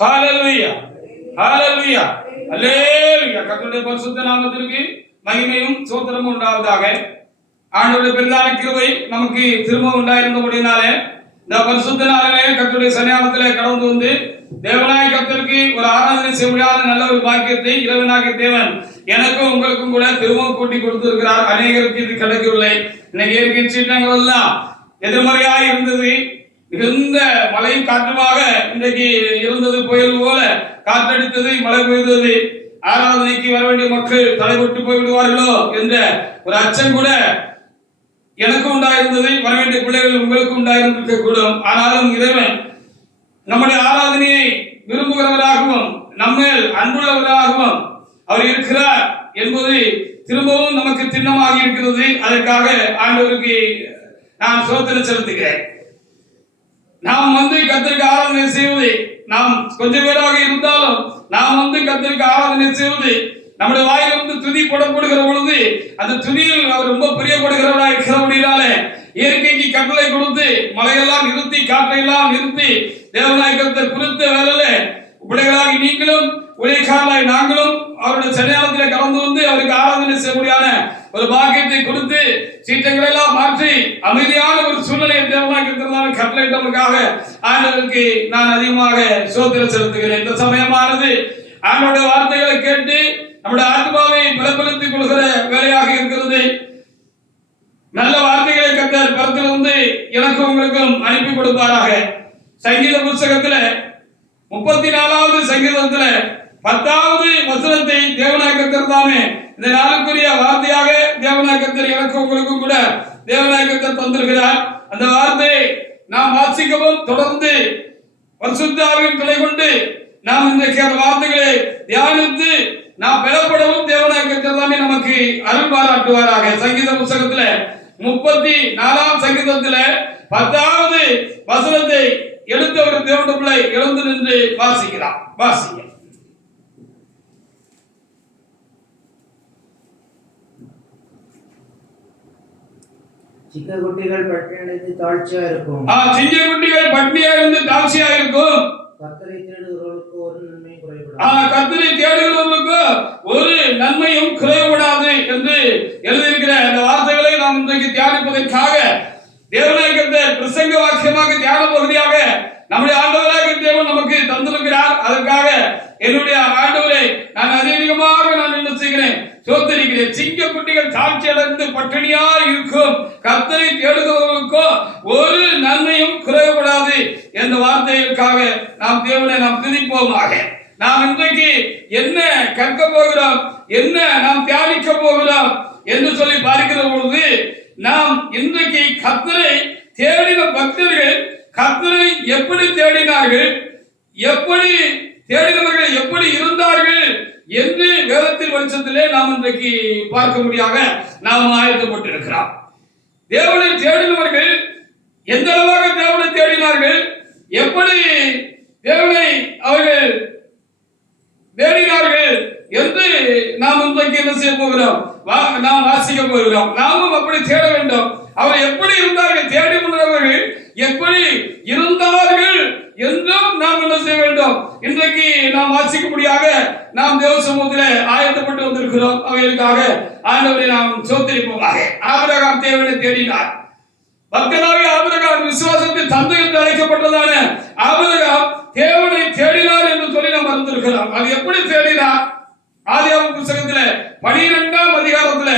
ஹalleluya ஹalleluya அல்லேலூயா. கர்த்தருடைய பரிசுத்த நாமத்திற்கு மகிமையும் ஸ்தோத்திரமும் உண்டாவதாக. ஆண்டவருடைய பெரிதான கிருபை நமக்கு திரும்ப உண்டாயிருந்தபடினாலே இந்த பரிசுத்த நாளிலே கர்த்தருடைய சன்னிதானத்திலே கடந்து வந்து தேவனாய கர்த்தருக்கு ஒரு ஆராதனை செய்ய நல்ல ஒரு பாக்கியத்தை இறைவனாகிய தேவன் எனக்கும் உங்களுக்கும் கூட திரும்பவும் கூட்டி கொடுத்திருக்கிறார். அநேகருக்கு இது கிடைக்கவில்லை. இன்னைக்கு இயற்கை சீற்றங்கள் எல்லாம் எதிர்மறையாக இருந்தது. மிகுந்த மழையும் காற்றுமாக இன்றைக்கு இருந்தது. புயல் போல காற்றடித்தது, மழை பெய்தது. ஆராதனைக்கு வர வேண்டிய மக்கள் தலைபட்டு போய்விடுவார்களோ என்ற ஒரு அச்சம் கூட எனக்கும் உண்டாயிருந்தது. வர வேண்டிய பிள்ளைகள் உங்களுக்கும் உண்டாயிருந்திருக்க கூடும். ஆனாலும் இறைவன் நம்முடைய ஆராதனையை விரும்புகிறவராகவும் நம்மேல் அன்புள்ளவராகவும் அவர் இருக்கிறார் என்பது திரும்பவும் நமக்கு திண்ணமாக இருக்கிறது. அதற்காக ஆண்டவருக்கு நான் ஸ்தோத்திரம் செலுத்துகிறேன். நாம் கர்த்தருக்கு ஆராதனை செய்வது, நாம் கொஞ்சம் பேராக இருந்தாலும் நாம் கர்த்தருக்கு ஆராதனை செய்வது, நம்முடைய வாயிலிருந்து துதி போடப்படுகிற பொழுது அந்த துதியில் அவர் ரொம்ப பிரியப்படுகிறவராக இருக்கிறபடினாலே இயற்கைக்கு கட்டளை கொடுத்து மழையெல்லாம் நிறுத்தி காற்றையெல்லாம் நிறுத்தி தேவனாய் கர்த்தர் குறித்த வேலையில பிள்ளைகளாகி நீங்களும் உழைக்காலாய் நாங்களும் அவருடைய சன்னிதானத்தில் கலந்து வந்து அவருக்கு ஆராதனை செய்யக்கூடியான ஒரு பாக்கியத்தை கொடுத்து சீற்றங்களை எல்லாம் மாற்றி அமைதியான ஒரு சூழ்நிலையை தேவனாய் கர்த்தர் கட்டளையிட்டதற்காக ஆண்டவருக்கு நான் அதிகமாக ஸ்தோத்திரம் செலுத்துகிறேன். இந்த சமயமானது ஆண்டவருடைய வார்த்தைகளை கேட்டு நம்முடைய ஆத்மாவை பலப்படுத்திக் கொள்கிற வேலையாக இருக்கிறது. நல்ல வார்த்தைகளை கர்த்தர் பரத்திலிருந்து எனக்கும் உங்களுக்கும் அனுப்பி கொடுப்பாராக. சங்கீத புத்தகத்துல 34வது சங்கீதத்துல 10வது வசனத்தை தேவனாய் கர்த்தர் தாமே இந்த நாளுக்குரிய வார்த்தையாக தேவனாய் கர்த்தர் எனக்கும் உங்களுக்கும் கூட தேவனாய் கர்த்தர் தந்திருக்கிறார். அந்த வார்த்தையை நாம் வாசிக்கவும் தொடர்ந்து பரிசுத்த ஆவியின் துணை கொண்டு நாம் இன்றைக்கு அந்த வார்த்தைகளை தியானித்து நாம் பெறப்படவும் தேவனாய் கர்த்தர் தாமே நமக்கு அருள் பாராட்டுவாராக. சங்கீத புத்தகத்துல 34ஆம் சங்கீதத்துல 10வது வசனத்தை எடுத்த ஒரு தேவனுடைய பிள்ளை எழுந்து நின்று வாசிக்கிறார். வாசிக்க. சின்ன குட்டிகள் பட்டினியிலிருந்து தாழ்ச்சியா இருக்கும். சின்ன குட்டிகள் பட்டினியா இருந்து தாழ்ச்சியா இருக்கும். கர்த்தரை தேடுகிறவர்களுக்கு ஒரு நன்மையும் குறைபடாது. கர்த்தரை தேடுகிறவர்களுக்கு ஒரு நன்மையும் குறைபடாது என்று எழுதியிருக்கிற இந்த வார்த்தைகளை நாம் இன்றைக்கு தியானிப்பதற்காக தேவனாய் கர்த்தர் பிரசங்க வாக்கியமாக தியான பகுதியாக நம்முடைய ஆண்டவராகிய தேவன் நமக்கு தந்திருக்கிறார். அதற்காக என்னுடைய ஆண்டவரை நான் அதிகமாக நான் என்ன செய்கிறேன், ஸ்தோத்திரிக்கிறேன். சிங்க குட்டிகள் தாழ்ச்சி அடைந்து பட்டினியா இருக்கும், கர்த்தரை தேடுகிறவர்களுக்கோ ஒரு நன்மையும் குறைபடாது என்ற வார்த்தைகளுக்காக நாம் தேவனை நாம் துதிப்போமாக. நாம் இன்றைக்கு என்ன கற்க போகிறோம், என்ன நாம் தியானிக்க போகிறோம் என்று சொல்லி பார்க்கிற பொழுது நாம் இன்றைக்கு கர்த்தரை தேடின பக்தர்கள் கர்த்தரை எப்படி தேடினார்கள், எப்படி தேடினவர்கள் எப்படி இருந்தார்கள் என்று வேதத்தின் வெளிச்சத்திலே நாம் இன்றைக்கு பார்க்க முடியாத நாம் ஆயத்தப்பட்டிருக்கிறோம். தேவனை தேடினவர்கள் எந்த அளவாக தேவனை தேடினார்கள், எப்படி தேவனை அவர்கள் தேடினார்கள் என்று நாம் இன்றைக்கு என்ன செய்ய போகிறோம், நாம் வாசிக்க போகிறோம். நாமும் அப்படி தேட வேண்டும். அவர் எப்படி இருந்தார்கள், தேடி கொண்டவர்கள் எப்படி இருந்தார்கள் என்றும் நாம் என்ன செய்ய வேண்டும். இன்றைக்கு நாம் வாசிக்க முடியாத நாம் தேவ சமூகத்தில் ஆயத்தப்பட்டு வந்திருக்கிறோம். அவைகளுக்காக ஆண்டவரை நாம் ஸ்தோத்திரிப்போமாக. ஆபிரகாம் தேவனை தேடினார். பக்தனாகிய ஆபிரகாம் விசுவாசத்தில் தந்தை என்று அழைக்கப்பட்டதான ஆபிரகாம் தேவனை தேடினார் என்று சொல்லி நாம் அறிந்திருக்கிறோம். அது எப்படி தேடினார்? ஆதியாகம புத்தகத்துல 12ஆம் அதிகாரத்துல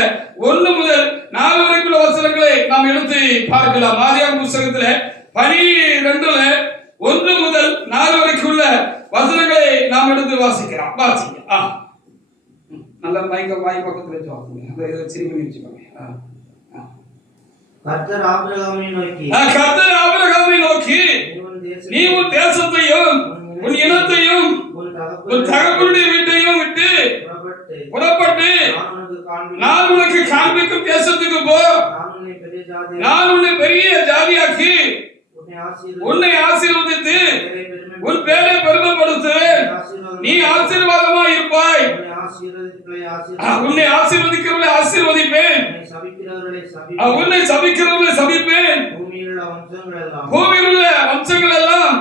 1 முதல் 4 வரைக்குள்ள வசனங்களை நாம் எடுத்து பார்க்கலாம். ஆதியாகம புத்தகத்துல 12ல 1 முதல் 4 வரைக்குள்ள வசனங்களை நாம் எடுத்து வாசிக்கலாம். வாசிங்க. நல்ல வாய் பக்கத்துல வச்சு வாசிங்க. அதை சிரிப்பு நினைச்சுக்கோங்க. கர்த்தர் ஆபிரகாமை நோக்கி நீ உன் தேசத்தையும் உன் இனத்தையும் உன் தகப்பனுடைய வீட்டையும் விட்டு புறப்பட்டு நான் உனக்கு காண்பிக்கும் தேசத்துக்கு போ. நான் உன்னை பெரிய ஜாதியாக்கி உன்னை ஆசீர்வதித்து உன் பேரை பெருமைப்படுத்துவேன். நீ ஆசீர்வாதமா இருப்பாய். உன்னை ஆசீர்வதிக்கிறவர்களை ஆசீர்வதிப்பேன், உன்னை சபிக்கிறவர்களை சபிப்பேன். பூமியில் உள்ள வம்சங்கள் எல்லாம்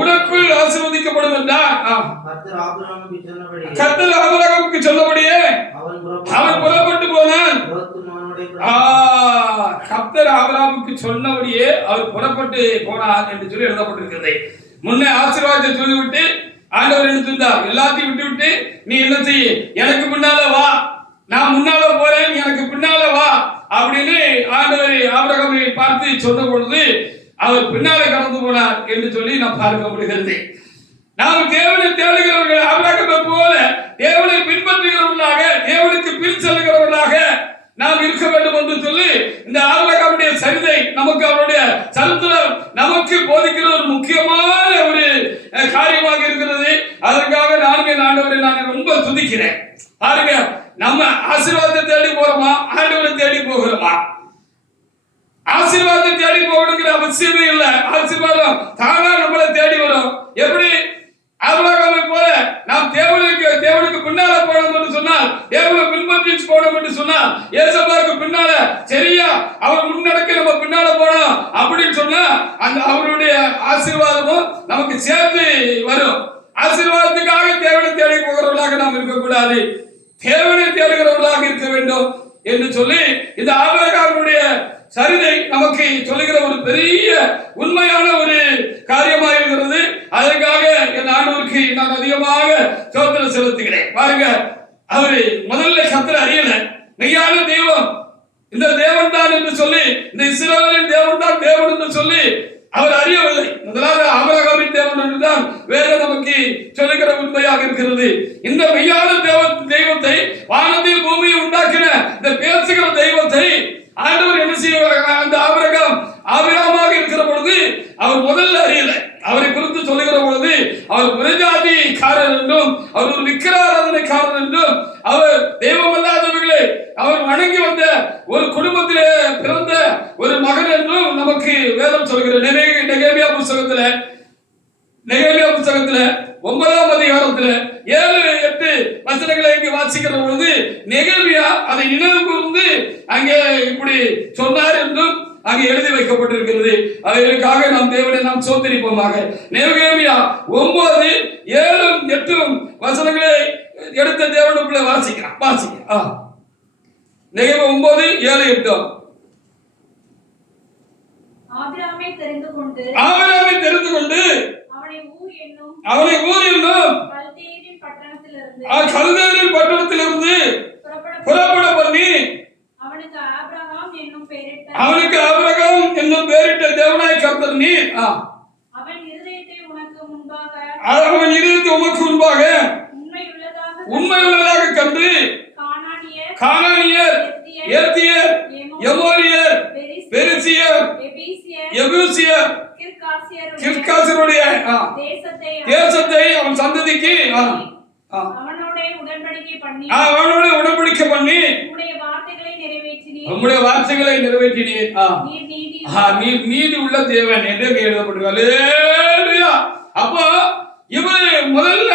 உனக்குள் ஆசீர்வதிக்கப்படும் என்றார். கர்த்தர் ஆபிரகாமுக்கு சொன்னபடியே அவன் புறப்பட்டு போனான். கர்த்தர் ஆபிரகாமுக்கு சொன்னபடியே அவர் புறப்பட்டு போனார் என்று சொல்லி எழுதப்பட்டிருக்கிறது. முன்னே ஆசீர்வாதத்தை சொல்லிவிட்டு ஆண்டவர் என்ன சொன்னார்? எல்லாத்தையும் விட்டு விட்டு நீ என்ன செய்ய, எனக்கு முன்னால வா, நான் முன்னால போறேன், எனக்கு பின்னால வா அப்படின்னு ஆண்டவர் ஆபிரகாமை பார்த்து சொன்ன பொழுது அவர் பின்னாலே கடந்து போனார் என்று சொல்லி நாம் பார்க்க முடிகிறது. நாம் தேவனை தேடுகிறவர்கள் ஆபிரகாமை போல தேவனை பின்பற்றுகிறவர்களாக, தேவனுக்கு பின் செல்கிறவர்களாக நாம் இருக்க வேண்டும் என்று சொல்லி இந்த ஆபிரகாமுடைய சரிதை நமக்கு, அவருடைய சரித்திரம் நமக்கு போதிக்கிற ஒரு முக்கியமான ஒரு காரியமாக இருக்கிறது. அதற்காக நானுமே ஆண்டவரை நான் ரொம்ப துதிக்கிறேன். பாருங்க, நம்ம ஆசீர்வாதத்தை தேடி போறோமா, ஆண்டவரை தேடி போகிறோமா? ஆசீர்வாதத்தை தேடி போகணுங்கிற அவசியமே இல்லை. ஆசீர்வாதம் தானா நம்மளை தேடி வரும். எப்படி? ஆபிரகாமை போல நாம் தேவனுக்கு பின்னால போனோம் என்று சொன்னால், தேவனை பின்பற்றி போனோம் என்று சொன்னால், ஏசப்பாவுக்கு பின்னால சரியா அவர் முன்னடக்க நம்ம பின்னால போனோம் அப்படின்னு சொன்னா அந்த அவருடைய ஆசீர்வாதமும் நமக்கு சேர்த்து வரும். ஆசீர்வாதத்துக்காக தேவனை தேடி போகிறவர்களாக நாம் இருக்கக்கூடாது, தேவனை தேடுகிறவர்களாக இருக்க வேண்டும் என்று சொல்லி இந்த ஆபிரகாமுடைய சரிதை நமக்கு சொல்லுகிற ஒரு பெரிய உண்மையான ஒரு காரியமாக இருக்கிறது. அதற்காக என் ஆண்டவருக்கு நான் அதிகமாக ஸ்தோத்திரம் செலுத்துகிறேன். பாருங்க, அவரு முதல்ல கர்த்தரை அறியல, மெய்யான தெய்வம் இந்த தேவன் தான் என்று சொல்லி, இந்த இஸ்ரவேலின் தேவன் தான் தேவன் என்று சொல்லி அவர் அறியவில்லை. முதலாவது ஆபிரகாமின் தேவன் என்றுதான் வேற நமக்கு சொல்லுகிற உண்மையாக இருக்கிறது. இந்த மெய்யான தெய்வத்தை, வானத்தில் பூமியை உண்டாக்கின இந்த பேசுகிற தெய்வத்தை ஆண்டவர் என்ன செய்வார்? அந்த ஆபிரகாமாக இருக்கிற பொழுது அவர் முதல்ல அறியல. அவரை குறித்து சொல்லுகிற பொழுது அவர் புறஜாதிக்காரர் என்றும், அவர் ஒரு விக்கிராராதனைக்காரர் என்றும், அவர் தெய்வமல்லாதவர்களை அவர் வணங்கி வந்த ஒரு குடும்பத்திலே பிறந்த ஒரு மகன் என்றும் நமக்கு வேதம் சொல்கிறது. நெகேமியா புத்தகத்துல 9ஆம் அதிகாரத்துல 7-8 வசனங்களை இங்கு வாசிக்கிற பொழுது நெகேமியா அதை நினைவு கூர்ந்து அங்கே இப்படி சொன்னார் என்றும் அங்கே எழுதி வைக்கப்பட்டிருக்கிறது. அதற்காக நாம் தேவனை நாம் சோதரிப்போமாக. நெகேமியா 9:7-8 வசனங்களை எடுத்த தேவனுக்குள்ள வாசிக்கிறான். நெகேமியா 9:7-8. ஆபிரகாமை தெரிந்து கொண்டு அவனை ஊர் என்னும் கல்தேயரின் பட்டணத்திலிருந்து புறப்பட பண்ணி அவனுக்கு ஆபிரகாம் என்னும் பெயரிட்ட தேவனாய் கர்த்தர் நீ. அவன் இருதயத்தை உமக்கு முன்பாக உண்மையுள்ளதாக கண்டு கானானியர், ஏத்தியர், எமோரியர், பெரிசியர், எபூசியர், கிர்காசியருடைய தேசத்தை அவன் சந்ததிக்கு அவனோட உடன்படிக்கை பண்ணி உம்முடைய வார்த்தைகளை நிறைவேற்றினீர். நீர் நீதி உள்ள தேவன் என்று எழுதப்பட்டிருக்கிறது. அப்போ இவர் முதல்ல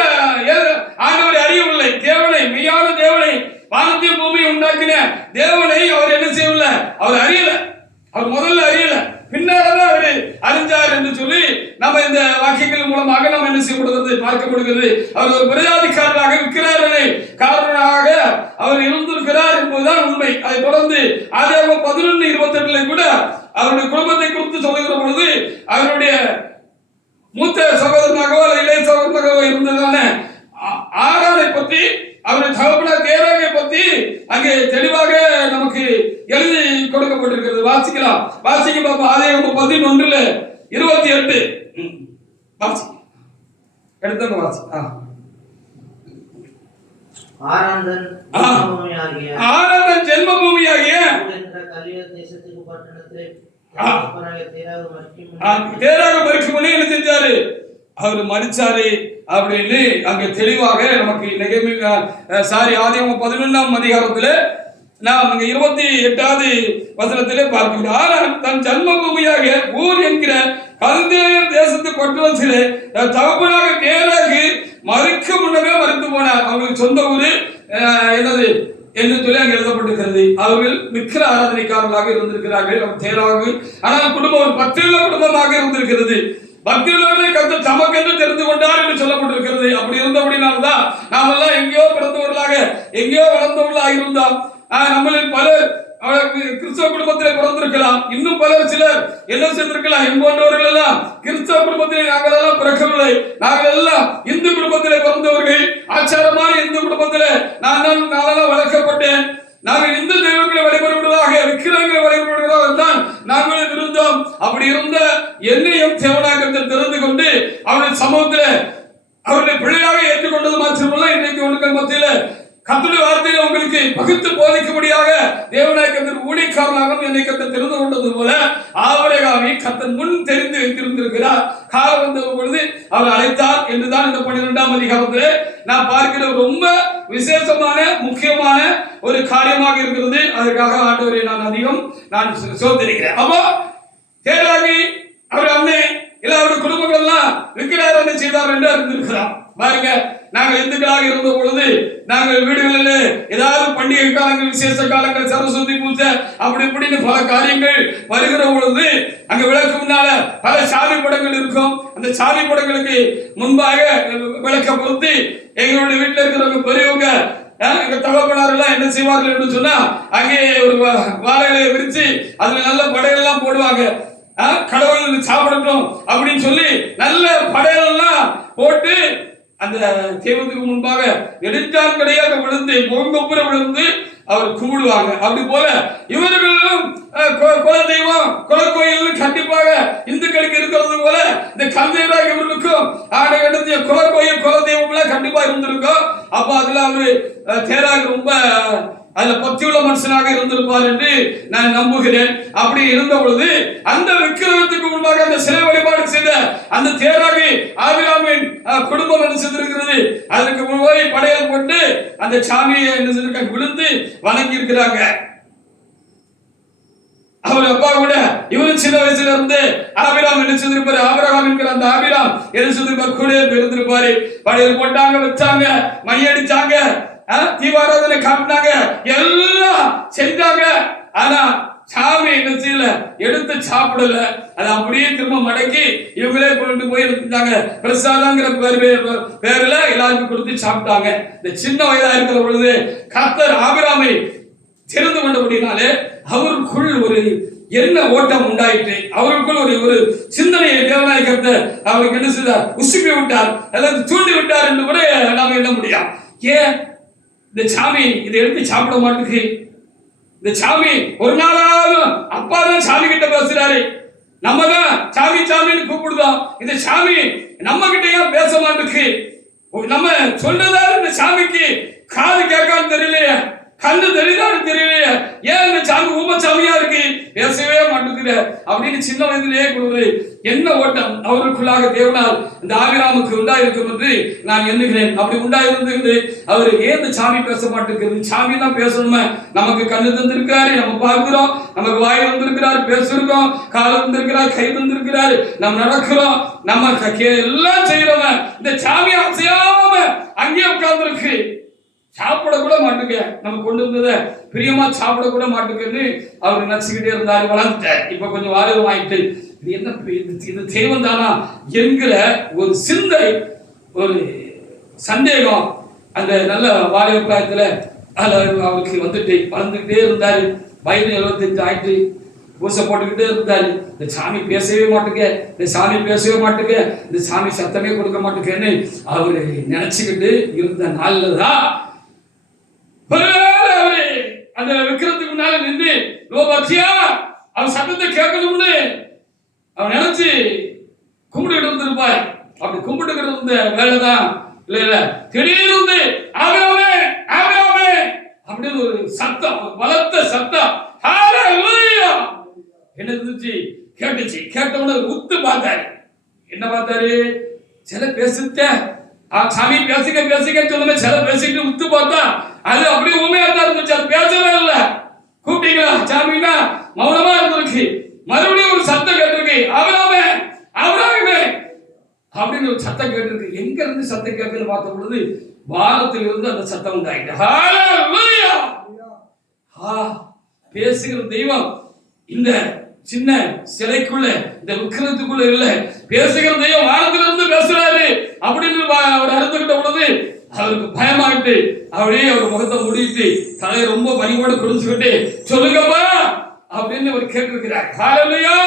ஆண்டவரை அறியவில்லை. தேவனை, மெய்யான தேவனை, வானத்தையும் பூமியை உண்டாக்கின தேவனை அவர் என்ன செய்யவில்லை, அவர் அறியல. அவர் முதல்ல அறியல, பின்னால்தான் அவர் அறிஞ்சார் என்று சொல்லி நம்ம இந்த வாக்கியங்கள் மூலமாக நம்ம என்ன செய்யப்படுகிறது, பார்க்க முடிகிறது. அவர் ஒரு பிரஜாதிக்காரராக, விக்கிரகாரனாக அவர் இருந்திருக்கிறார் என்பதுதான் உண்மை. அதை தொடர்ந்து ஆதியாகமம் 11:28 கூட அவருடைய குடும்பத்தை குறித்து சொல்லுகிற பொழுது அவருடைய மூத்த சகோதரனாகவோ இளைய சகோதரனாகவோ இருந்ததான ஆகாரை பற்றி, அவருடைய தகப்பனார் தேராகை பற்றி அங்கே தெளிவாக நமக்கு எழுதி கொடுக்கப்பட்டிருக்கிறது. வாசிக்கலாம், வாசிக்க பாப்பா. ஆதியாகமம் 11:28 வாசி, எடுத்து வாசி. ஆனந்தன் ஜென்மபூமியாகிய தேராக மரிக்கும் முன்னே என்ன செஞ்சாரு, அவர் மரிச்சாரு அப்படின்னு அங்க தெளிவாக நமக்கு ஆதியாகமம் 11ஆம் அதிகாரத்துல நாம் 28வது வசனத்திலே பார்க்கிறோம். தன் ஜன்மபூமியாக ஊர் என்கிற கல்தேயர் தேசத்து பட்டணத்திலே தகப்பனாக தேராகி மறிக்க முன்னமே மறித்து போனார். அவங்களுக்கு சொந்த ஊரு என்னது என்று சொல்லி அங்கே எழுதப்பட்டிருக்கிறது. அவர்கள் விக்கிர ஆராதனைக்காரர்களாக இருந்திருக்கிறார்கள் தேராகு. ஆனால் குடும்பம் ஒரு 10 குடும்பமாக இருந்திருக்கிறது. பக்தியுள்ளவர்களை கர்த்தர் தமக்கென்று தெரிந்து கொண்டார் என்று சொல்லப்பட்டிருக்கிறது. அப்படி இருந்தபடினால்தான் நாமெல்லாம் எங்கேயோ பிறந்தவர்களாக எங்கேயோ வளர்ந்தவர்களாக இருந்தோம். நம்மளில் பலர் கிறிஸ்தவ குடும்பத்தில் பிறந்திருக்கலாம். இன்னும் பலர் சிலர் என்ன செய்திருக்கலாம், என்பவர்கள் எல்லாம் கிறிஸ்தவ குடும்பத்தில் நாங்கள் எல்லாம் பிறக்கவில்லை. நாங்கள் எல்லாம் இந்து குடும்பத்திலே பிறந்தவர்கள். ஆச்சாரமான இந்து குடும்பத்திலே நான் வளர்க்கப்பட்டேன். நாங்கள் இந்து தெய்வங்களை வழிபடுவதாக விக்கிரங்களை வழிபடுவதாக தான் நாங்கள் இருந்தோம். அப்படி இருந்த என்னையும் தேவனாக தெரிந்து கொண்டு அவருடைய சமூகத்தில் அவருடைய பிள்ளையாக ஏற்றுக்கொண்டது மாத்திரமல்ல, இன்றைக்கு உங்கள் மத்தியில் கர்த்தருடைய வார்த்தையை உங்களுக்கு பகுத்து போதிக்கும்படியாக தேவனாய் கர்த்தர் ஊழியக்காரனாக என்னை கர்த்தர் தெரிந்து கொண்டது போல ஆபிரகாமை கர்த்தர் முன் தெரிந்து வைத்திருந்திருக்கிறார். காலம் வந்த பொழுது அவர் அழைத்தார் என்றுதான் இந்த 12ஆம் அதிகாரத்திலே நான் பார்க்கிற ரொம்ப விசேஷமான முக்கியமான ஒரு காரியமாக இருக்கிறது. அதற்காக ஆண்டவரை நான் சோதரிக்கிறேன். அப்போ தேராகி அவர் அன்னை இல்ல அவருடைய குடும்பங்கள் எல்லாம் விக்கிரகத்தை செய்தார் என்று அறிந்திருக்கிறார். பாருங்க, நாங்கள் இந்துக்களாக இருந்த பொழுது நாங்கள் வீடுகளில் ஏதாவது பண்டிகை காலங்கள், விசேஷ காலங்கள், சரஸ்வதி பூஜை அப்படி இப்படின்னு பல காரியங்கள் வருகிற பொழுது அங்க விளக்கு முன்னால பல சாமி படங்கள் இருக்கும். அந்த சாமி படங்களுக்கு முன்பாக விளக்க பொருத்தி எங்களுடைய வீட்டில் இருக்கிறவங்க பெரியவங்க எங்க தகப்பனார் எல்லாம் என்ன செய்வார்கள் என்று சொன்னா அங்கே ஒரு வாழைகளை விரிச்சு அதுல நல்ல படையெல்லாம் போடுவாங்க. கடவுள் சாப்பிடட்டும் அப்படின்னு சொல்லி நல்ல படையெல்லாம் போட்டு அந்த தெய்வத்துக்கு முன்பாக நெடுஞ்சான்கடையாக விழுந்து முகங்கொப்புற விழுந்து அவர் கும்பிடுவாங்க. அப்படி போல இவர்களும் குல தெய்வம் குலக்கோயில் கண்டிப்பாக இந்துக்களுக்கு இருக்கிறது போல இந்த கல்தேவராக இவர்களுக்கும் ஆடை குலக்கோயில் குல தெய்வம் கண்டிப்பா இருந்திருக்கும். அப்ப அதுல அவரு தேராக ரொம்ப அதுல பக்தியுள்ள மனுஷனாக இருந்திருப்பார் என்று நான் நம்புகிறேன். அப்படி இருந்த பொழுது அந்த விக்கிரகத்துக்கு முன்பாக அந்த சிலை வழிபாடு செய்த அந்த தேராகி ஆபிரகாமின் குடும்பம் என்ன செய்திருக்கிறது, அதற்கு முன்பாக படையல் போட்டு அந்த சாமியை என்ன செய்திருக்காங்க, விழுந்து வணங்கி இருக்கிறாங்க. அவர் அப்பா கூட இவரும் சின்ன வயசுல இருந்து ஆபிரகாம் என்ன செய்திருப்பாரு, ஆபிரகாம் என்கிற அந்த ஆபிரகாம் என்ன செய்திருப்பார், கூட இருந்திருப்பாரு. படையல் போட்டாங்க, வச்சாங்க, மையடிச்சாங்க, தீபாராதனை காட்டினாங்க, எல்லாம் செஞ்சாங்க. ஆனா சாமி என்ன செய்யல, எடுத்து சாப்பிடல. அது அப்படியே திரும்ப மடக்கி இவங்களே கொண்டு போய் எடுத்துட்டாங்க. பிரசாதங்கிற பேர்ல எல்லாருக்கும் கொடுத்து சாப்பிட்டாங்க. இந்த சின்ன வயதா இருக்கிற பொழுது கர்த்தர் ஆபிரகாமை தெரிந்து கொண்டபடினாலே அவருக்குள் ஒரு என்ன ஓட்டம் உண்டாயிற்று. அவருக்குள் ஒரு சிந்தனையை தேவனாய் கர்த்தர் அவருக்கு என்ன செய்தார், உசுப்பி விட்டார், அல்லது தூண்டி விட்டார் என்று கூட நாம எண்ண முடியும். ஏன் இந்த சாமி இதை எடுத்து சாப்பிட மாட்டேங்குது? இந்த சாமி ஒரு நாளாவது அப்பா தான் சாமி கிட்ட பேசுறாரு, நம்ம தான் சாமி சாமின்னு கூப்பிடுதோம். இந்த சாமி நம்ம கிட்ட ஏன் பேச மாட்டேங்குது? நம்ம சொல்றதால இந்த சாமிக்கு காது கேட்கான்னு தெரியலையே, கண்ணு தெரியுதான்னு தெரியலையே, ஏன் இந்த சாமி ஊமச்சாமியா இருக்கு, பேசவே மாட்டேங்குது அப்படின்னு சின்ன வயதிலேயே ஒரு என்ன ஓட்டம் அவருக்குள்ளாக தேவனால் இந்த ஆபிரகாமுக்கு உண்டாயிருக்கும் என்று நான் எண்ணுகிறேன். அப்படி உண்டாயிருந்து அவர் ஏன் இந்த சாமி பேச மாட்டேங்கிறது? சாமி தான் பேசணுமே, நமக்கு கண்ணு தந்திருக்கிறாரு, நம்ம பார்க்கிறோம், நமக்கு வாய் வந்திருக்கிறார், பேசிருக்கோம், கால் வந்திருக்கிறார், கை வந்திருக்கிறாரு, நம்ம நடக்கிறோம், நம்ம எல்லாம் செய்யறோம். இந்த சாமி அசையாம அங்கேயே உட்கார்ந்து இருக்கு, சாப்பிட கூட மாட்டுக்க, நம்ம கொண்டு வந்தத பிரியமா சாப்பிட கூட மாட்டுக்குன்னு அவர் நச்சுக்கிட்டே இருந்தாரு. வளர்ந்துட்டார், இப்ப கொஞ்சம் வாலிபம் ஆயிட்டு இது என்ன இது தெய்வம் தானா என்கிற ஒரு சிந்தை, ஒரு சந்தேகம் அந்த நல்ல வாலிப பிராயத்துல அவருக்கு வந்துட்டு வளர்ந்துகிட்டே இருந்தாரு. வயது 75 ஆயிட்டு, பூசை போட்டுக்கிட்டே இருந்தாரு. இந்த சாமி பேசவே மாட்டுக்க, இந்த சாமி பேசவே மாட்டுக்க, இந்த சாமி சத்தமே கொடுக்க மாட்டுக்கன்னு அவரு நினைச்சுக்கிட்டு இருந்த நாள்ல தான் அந்த விக்கிரத்துக்கு முன்னால நின்று லோபாச்சியா அவன் சத்தத்தை கேட்கணும்னு அவன் நினைச்சு கும்பிட்டு இருந்திருப்பாய். அப்படி கும்பிட்டு இருந்த வேலைதான் இல்ல திடீர்னு ஆபிரகாமே ஆபிரகாமே அப்படின்னு ஒரு சத்தம், பலத்த சத்தம் என்ன இருந்துச்சு, கேட்டுச்சு. கேட்டவன உத்து பார்த்தாரு. என்ன பார்த்தாரு, சில பேசுத்த சாமி பேசிக்க பேசிக்க சொல்லுங்க, சில பேசிக்கிட்டு உத்து பார்த்தா அது அப்படியே உண்மையா தான் இருந்துச்சு, அது பேசவே இல்லை. கூப்பிட்டீங்களா சாமின்னா மௌனமா இருந்திருக்கு. மறுபடியும் ஒரு சத்தம் கேட்டிருக்கு, ஆபிரகாமே ஆபிரகாமே அப்படின்னு ஒரு சத்தம் கேட்டிருக்கு. எங்க இருந்து சத்தம் கேட்குன்னு பார்த்த பொழுது வானத்தில் இருந்து அந்த சத்தம் உண்டாயிட்டு. ஹல்லேலூயா! பேசுகிற தெய்வம் இந்த சின்ன சிலைக்குள்ள இந்த விக்கிரத்துக்குள்ள இல்ல, பேசுகிற தெய்வம் வானத்திலிருந்து பேசுறாரு அப்படின்னு அவர் அறிந்துகிட்ட பொழுது அவருக்கு பயமாயிட்டு அப்படியே அவர் முகத்தை மூடிட்டு தலையை ரொம்ப பணிவோடு குடிச்சுக்கிட்டு சொல்லுங்கப்பா அப்படின்னு அவர் கேட்டிருக்கிறார். ஹல்லேலூயா.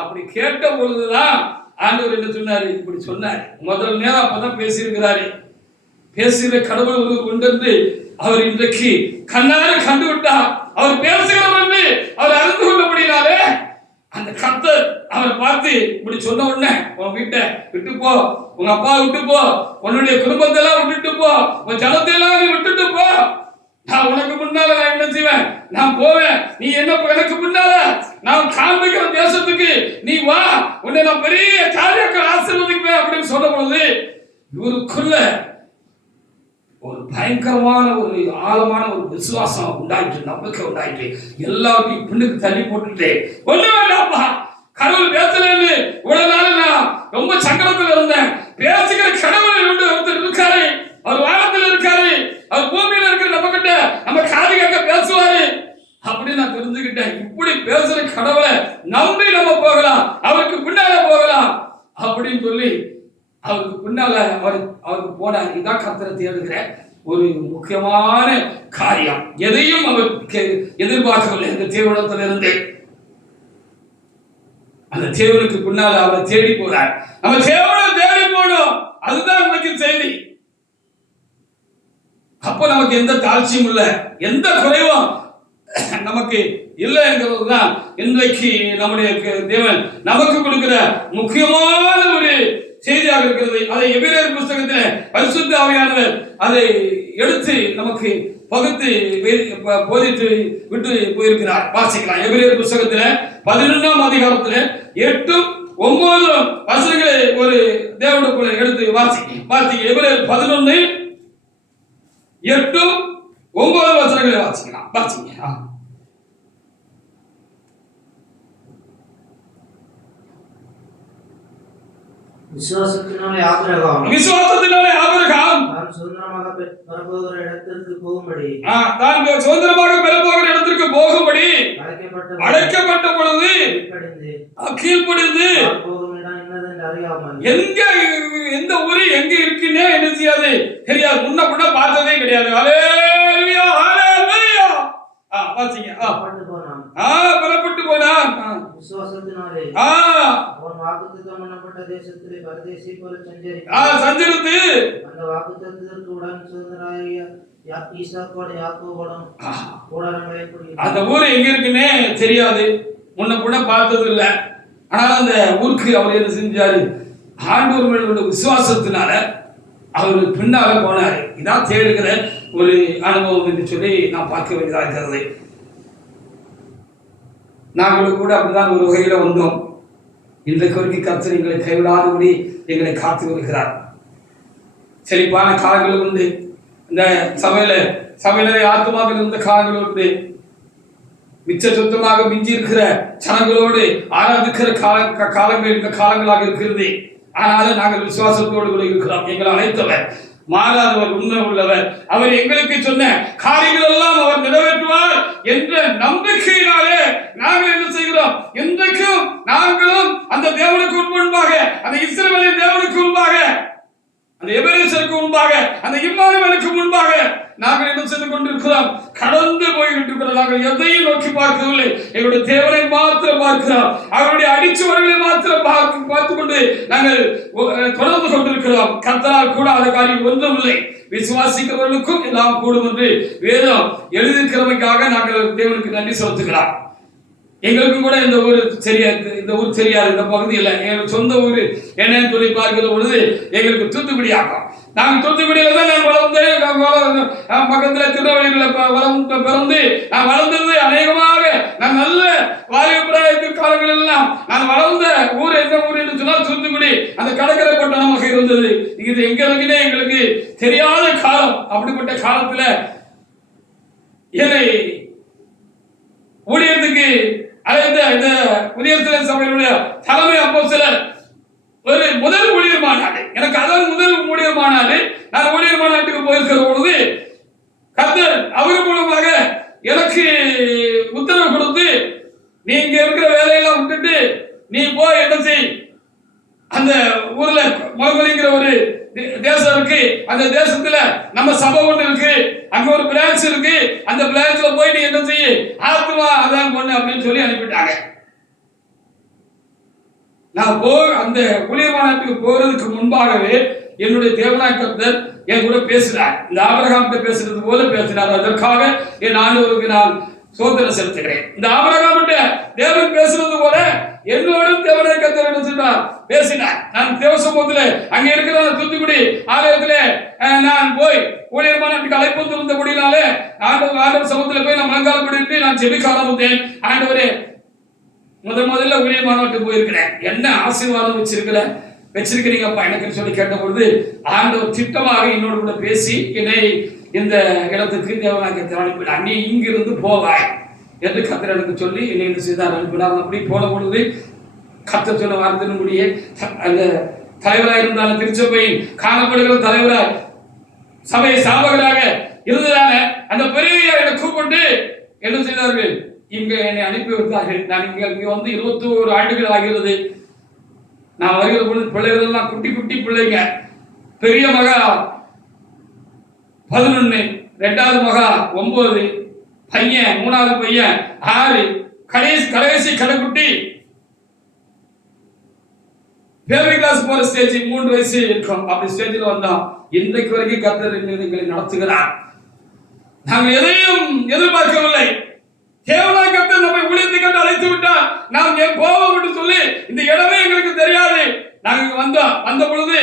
அப்படி கேட்ட பொழுதுதான் ஆண்டவர் என்ன சொன்னாரு, இப்படி சொன்னார். முதல் நேரம் அப்பதான் பேசியிருக்கிறாரு. பேசுகிற கடவுள் ஒருவர் உண்டு அவர் இன்றைக்கு கண்ணார கண்டு விட்டார். அவர் பேசுகிறவர் என்று அவர் அறிந்து கொள்ளப்படினாலே அந்த கர்த்தர் அவரை பார்த்து இப்படி சொன்ன உடனே, உன் வீட்டை விட்டு போ, உங்க அப்பா விட்டு போ, உன்னுடைய குடும்பத்தை எல்லாம் விட்டுட்டு போ, உன் ஜனத்தை எல்லாம் நீ விட்டுட்டு போ, நான் உனக்கு முன்னால நான் என்ன செய்வேன், நான் போவேன், நீ என்ன எனக்கு முன்னால நான் காண்பிக்கிற தேசத்துக்கு நீ வா, உன்னை நான் பெரிய காரியத்தை ஆசீர்வதிப்பேன் அப்படின்னு சொன்ன பொழுது இவருக்குள்ள ஒரு பயங்கரமான ஒரு ஆழமான ஒரு விசுவாசம் உண்டாயிட்டு, நம்பிக்கை உண்டாயிட்டு, எல்லாத்தையும் பின்னுக்கு தள்ளி போட்டுட்டு ஒண்ணு வேண்டாப்பா, கடவுள் பேசலன்னு இவ்வளவு நாள் நான் ரொம்ப சங்கடத்துல இருந்தேன், பேசுகிற கடவுள் ஒருத்தர் இருக்காரு, அவர் வானத்தில் இருக்காரு, அவர் பூமியில இருக்கிற நம்ம கிட்ட நம்ம காது கேட்க பேசுவாரு அப்படின்னு நான் தெரிஞ்சுக்கிட்டேன். இப்படி பேசுற கடவுளை நம்பி நம்ம போகலாம், அவருக்கு பின்னால போகலாம் அப்படின்னு சொல்லி அவருக்கு பின்னால அவருக்கு போனார். இதான் கர்த்தரை தேடுகிற ஒரு முக்கியமான காரியம். எதையும் அவர் எதிர்பார்க்கவில்லை. அந்த தேவனிடத்தில் இருந்து அந்த தேவனுக்கு பின்னால அவரை தேடி போறார். நம்ம தேவனை தேடி போனோம், அதுதான் நமக்கு செய்தி. அப்ப நமக்கு எந்த தாழ்ச்சியும் இல்லை, எந்த குறைவும் நமக்கு இல்லை என்கிறதுதான் இன்றைக்கு நம்முடைய தேவன் நமக்கு கொடுக்கிற முக்கியமான ஒரு செய்தியாக இருக்கிறது. அதை எபிரேயர் புத்தகத்தில் பரிசுத்த ஆவியானவர் அதை எடுத்து நமக்கு பகுத்து போதித்து விட்டு போயிருக்கிறார். வாசிக்கலாம். எபிரேயர் புத்தகத்தில் 11ஆம் அதிகாரத்தில் 8-9 வசனங்களை ஒரு தேவனுக்குள்ள எடுத்து வாசிக்க. எபிரேயர் 11:8-9 வசனங்களை வாசிக்கலாம். வாசிங்க. விசுவாசத்தினாலே ஆபிரகாம் தான் சுதந்திரமாக பெறப்போகிற இடத்திற்கு போகும்படி அழைக்கப்பட்ட பொழுது கீழ்ப்படிந்து எந்த ஊரு எங்க இருக்குன்னே என்ன செய்யாது தெரியாது, முன்ன பின்ன பார்த்ததே கிடையாது. ஹல்லேலூயா, ஹல்லேலூயா. வாசிங்க. புறப்பட்டு போனான். விசுவாசத்தினாலே அவன் வாக்குத்தத்தம் பண்ணப்பட்ட தேசத்திலே பரதேசி போல சஞ்சரித்து அந்த வாக்குத்தத்தத்திற்கு உடன் சுதந்திரராகிய ஈசாக்கோட யாக்கோபோடும் கூடாரங்களை குடியிருந்தான். அந்த ஊர் எங்க இருக்குன்னே தெரியாது, முன்ன பின்ன பார்த்தது இல்லை. ஆனால் அந்த ஊருக்கு அவர் என்ன செஞ்சாரு, ஆண்டவர் மேல் உள்ள விசுவாசத்தினால அவர் பின்னால போனாரு. இதான் தேடுகிற ஒரு அனுபவம் என்று சொல்லி நான் பார்க்க வேண்டியதாக இருக்கிறது. நாங்களும் கூட அப்படிதான் ஒரு வகையில வந்தோம். இன்றைக்கு வரைக்கும் கர்த்தர் எங்களை கைவிடாதபடி எங்களை காத்து வருகிறார். செழிப்பான காலங்கள் உண்டு, இந்த சபையில ஆத்மாவில் இருந்த காலங்கள் உண்டு, மிச்ச சுத்தமாக மிஞ்சி இருக்கிற ஜனங்களோடு ஆராதிக்கிற காலங்கள் இந்த காலங்களாக இருக்கிறது. ஆனாலும் நாங்கள் விசுவாசத்தோடு கூட இருக்கிறோம். எங்களை அழைத்தவர் மாறாதவர், உண்மை உள்ளவர், அவர் எங்களுக்கு சொன்ன காரியங்கள் எல்லாம் அவர் நிறைவேற்றுவார் என்ற நம்பிக்கையினாலே நாங்கள் என்ன செய்கிறோம், இன்றைக்கும் நாங்களும் அந்த தேவனுக்கு முன்பாக, அந்த இஸ்ரவேலின் தேவனுக்கு முன்பாக, அந்த எபேரேசருக்கு முன்பாக, அந்த இம்மானுவேலுக்கு முன்பாக நாங்கள் என்ன செய்து கொண்டிருக்கிறோம், கடந்து போய்கிட்டு இருக்கிறோம். நாங்கள் எதையும் நோக்கி பார்க்கவில்லை, எங்களுடைய தேவனை மாத்திரம் பார்க்கிறோம், அவருடைய அடிச்சுவர்களை மாத்திரம் பார்த்து கொண்டு நாங்கள் தொடர்ந்து கொண்டிருக்கிறோம். கர்த்தரால் கூடாத காரியம் ஒன்றும் இல்லை, விசுவாசிக்கிறவர்களுக்கும் எல்லாம் கூடும் என்று வேதம் எழுதியிருக்கிறமைக்காக நாங்கள் தேவனுக்கு நன்றி செலுத்துகிறோம். எங்களுக்கும் கூட இந்த ஊர் தெரியாது, இந்த பகுதியில் எங்களுக்கு சொந்த ஊர் என்னன்னு சொல்லி பார்க்கிற பொழுது எங்களுக்கு தூத்துக்குடி ஆகும். நாங்கள் தூத்துக்குடியில தான் நான் வளர்ந்தேன். பக்கத்தில் திருநெல்வேலியில் பிறந்து நான் வளர்ந்தது அநேகமாக நான் நல்ல வாலிப காலங்கள் எல்லாம் நான் வளர்ந்த ஊர் எந்த ஊர் என்று சொன்னால் தூத்துக்குடி, அந்த கடற்கரை பட்டணமாக இருந்தது. இது எங்க இருக்குன்னே எங்களுக்கு தெரியாத காலம். அப்படிப்பட்ட காலத்துல என்னை ஊழியத்துக்கு அழைத்த இந்த புதிய சபையினுடைய தலைமை அப்போஸ்தலர் ஒரு முதல் ஊழியர் மாநாடு, எனக்கு அதான் முதல் ஊழியர் மாநாடு. நான் ஊழியர் மாநாட்டுக்கு போயிருக்கிற பொழுது கர்த்தர் அவர் மூலமாக எனக்கு உத்தரவு கொடுத்து, நீங்க இருக்கிற வேலையில நீ போய் என்ன செய், அந்த ஊர்ல மொழமொழிங்கிற ஒரு தேசம் இருக்கு, அந்த தேசத்துல நம்ம சபை ஒண்ணு இருக்கு, அங்க ஒரு பிரான்ச் இருக்கு, அந்த பிரான்ச்ல போய் நீ என்ன செய்ய ஆத்மா அதான் பொண்ணு அப்படின்னு சொல்லி அனுப்பிட்டாங்க. நான் அந்த ஊழியர் மாநாட்டுக்கு போறதுக்கு முன்பாகவே என்னுடைய தேவனாய் கர்த்தர் என் கூட பேசினார். இந்த ஆபிரகாம் பேசுறது போல பேசினார். அதற்காக என் ஆண்டவருக்கு நான் சோதனை செலுத்துகிறேன். இந்த ஆபிரகாம் தேவன் பேசுறது போல என்னோடும் தேவனாய் கர்த்தர் என்ன சொன்னார், பேசினார். நான் தேவ சமூகத்துல அங்க இருக்கிற தூத்துக்குடி ஆலயத்துல நான் போய் ஊழியர் மாநாட்டுக்கு அழைப்பு இருந்தபடினாலே ஆண்டவர் சமூகத்துல போய் நான் முழங்கால் படிட்டு நான் ஜெபிக்க ஆரம்பித்தேன். ஆண்டவரே, முதல்ல ஊழியர் மாநாட்டுக்கு போயிருக்கிறேன், என்ன ஆசீர்வாதம் வச்சிருக்கிறீங்கப்பா எனக்கு சொல்லி கேட்ட பொழுது ஆண்டவர் திட்டமாக என்னோட கூட பேசி என்னை இந்த இடத்துக்கு தேவனாக அனுப்பினார். நீ இங்கிருந்து போவாய் என்று கர்த்தர் எனக்கு சொல்லி என்னை என்ன செய்தார், அனுப்பினார். அப்படி போன பொழுது கர்த்தர் சொன்ன வார்த்தையின்படியே அந்த தலைவராக இருந்தாலும் திருச்சபையின் காணப்படுகிற தலைவராக சபை சாபகராக இருந்ததான அந்த பெரிய என்னை கூப்பிட்டு என்ன செய்தார்கள், இங்க என்னை அனுப்பி வைத்தார்கள். நான் இங்க வந்து 21 ஆண்டுகள் ஆகிறது. நான் வருகிற பொழுது பிள்ளைகள் எல்லாம் குட்டி குட்டி பிள்ளைங்க. பெரிய மகா 11, 2வது மகா 9, பையன் 3வது பையன் 6, கடைசி கடைக்குட்டி பேபி கிளாஸ் போற ஸ்டேஜ் 3 வயசு இருக்கும். அப்படி ஸ்டேஜில் வந்தோம். இன்றைக்கு வரைக்கும் கர்த்தர் எங்களை நடத்துகிறார். நாங்கள் எதையும் எதிர்பார்க்கவில்லை. தேவனாய் கர்த்தர் நம்மை ஊழியத்துக்கு அழைத்து விட்டார். நாம் ஏன் போவோம் என்று சொல்லி இந்த இடமே எங்களுக்கு தெரியாது. நாங்க வந்த பொழுது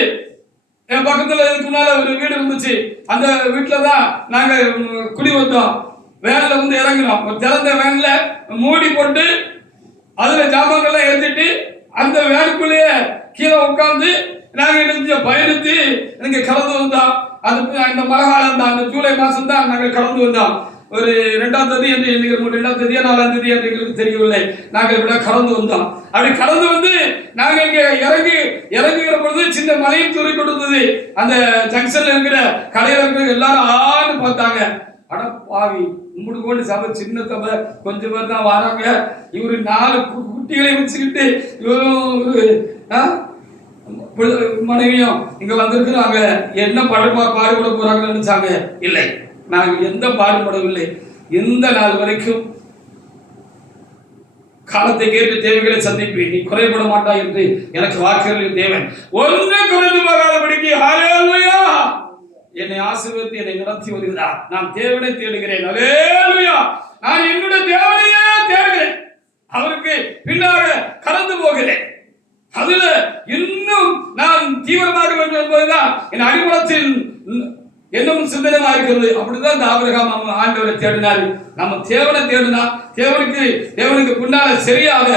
என் பக்கத்துல இதுக்கு முன்னால ஒரு வீடு இருந்துச்சு. அந்த வீட்டுல தான் நாங்க குடி வந்தோம். வேன்ல வந்து இறங்கினோம். ஒரு திறந்த வேன்ல மூடி போட்டு அதுல ஜாமான்கள்லாம் ஏற்றிட்டு அந்த வேனுக்குள்ளேயே கீழே உட்கார்ந்து நாங்க என்ன பயணித்து இங்க கடந்து வந்தோம். அது அந்த மழை காலம் தான், அந்த ஜூலை மாசம் தான் நாங்கள் கடந்து வந்தோம். ஒரு 2ஆம் தேதி என்று 2ஆம் தேதியா 4ஆம் தேதி என்று எங்களுக்கு தெரியவில்லை. நாங்கள் இப்படி கடந்து வந்தோம். அப்படி கடந்து வந்து நாங்க இங்க இறங்குகிற பொழுது சின்ன மலையும் தூரி கொடுத்தது. அந்த ஜங்ஷன்ல இருக்கிற கடையில இருக்கிற எல்லாரும் ஆன்னு பார்த்தாங்க. அட பாவி, உங்களுடைய கோடி சபை சின்ன சபை, கொஞ்சம் பேர் தான் வராங்க. இவரு 4 குட்டிகளை வச்சுக்கிட்டு இவரும் மனைவியும் இங்க வந்திருக்கிறாங்க, என்ன பாடுபட போறாங்கன்னு நினைச்சாங்க. இல்லை, நாங்கள் எந்த பாடுபடவில்லை. இந்த நாள் வரைக்கும் காலத்தை கேட்டு தேவைகளை சந்திப்பேன், நீ குறைபட மாட்டாய் என்று எனக்கு வாக்குறுதி தேவன். ஒன்று குறைந்து போகாதபடிக்கு ஹல்லேலூயா என்னை ஆசீர்வதித்து என்னை நடத்தி வருகிறார். நான் தேவனை தேடுகிறேன். ஹல்லேலூயா, நான் என்னுடைய தேவனையே தேடுகிறேன். அவருக்கு பின்னாக கடந்து போகிறேன். அதுல இன்னும் நான் தீவிரமாக வேண்டும் என்பதுதான் என் அடிமளத்தில் என்னும் சிந்தனமா இருக்கிறது. அப்படிதான் இந்த ஆபிரகாம் ஆண்டவரை தேடினாரு. நம்ம தேவனை தேடினா தேவனுக்கு பின்னால சரியாக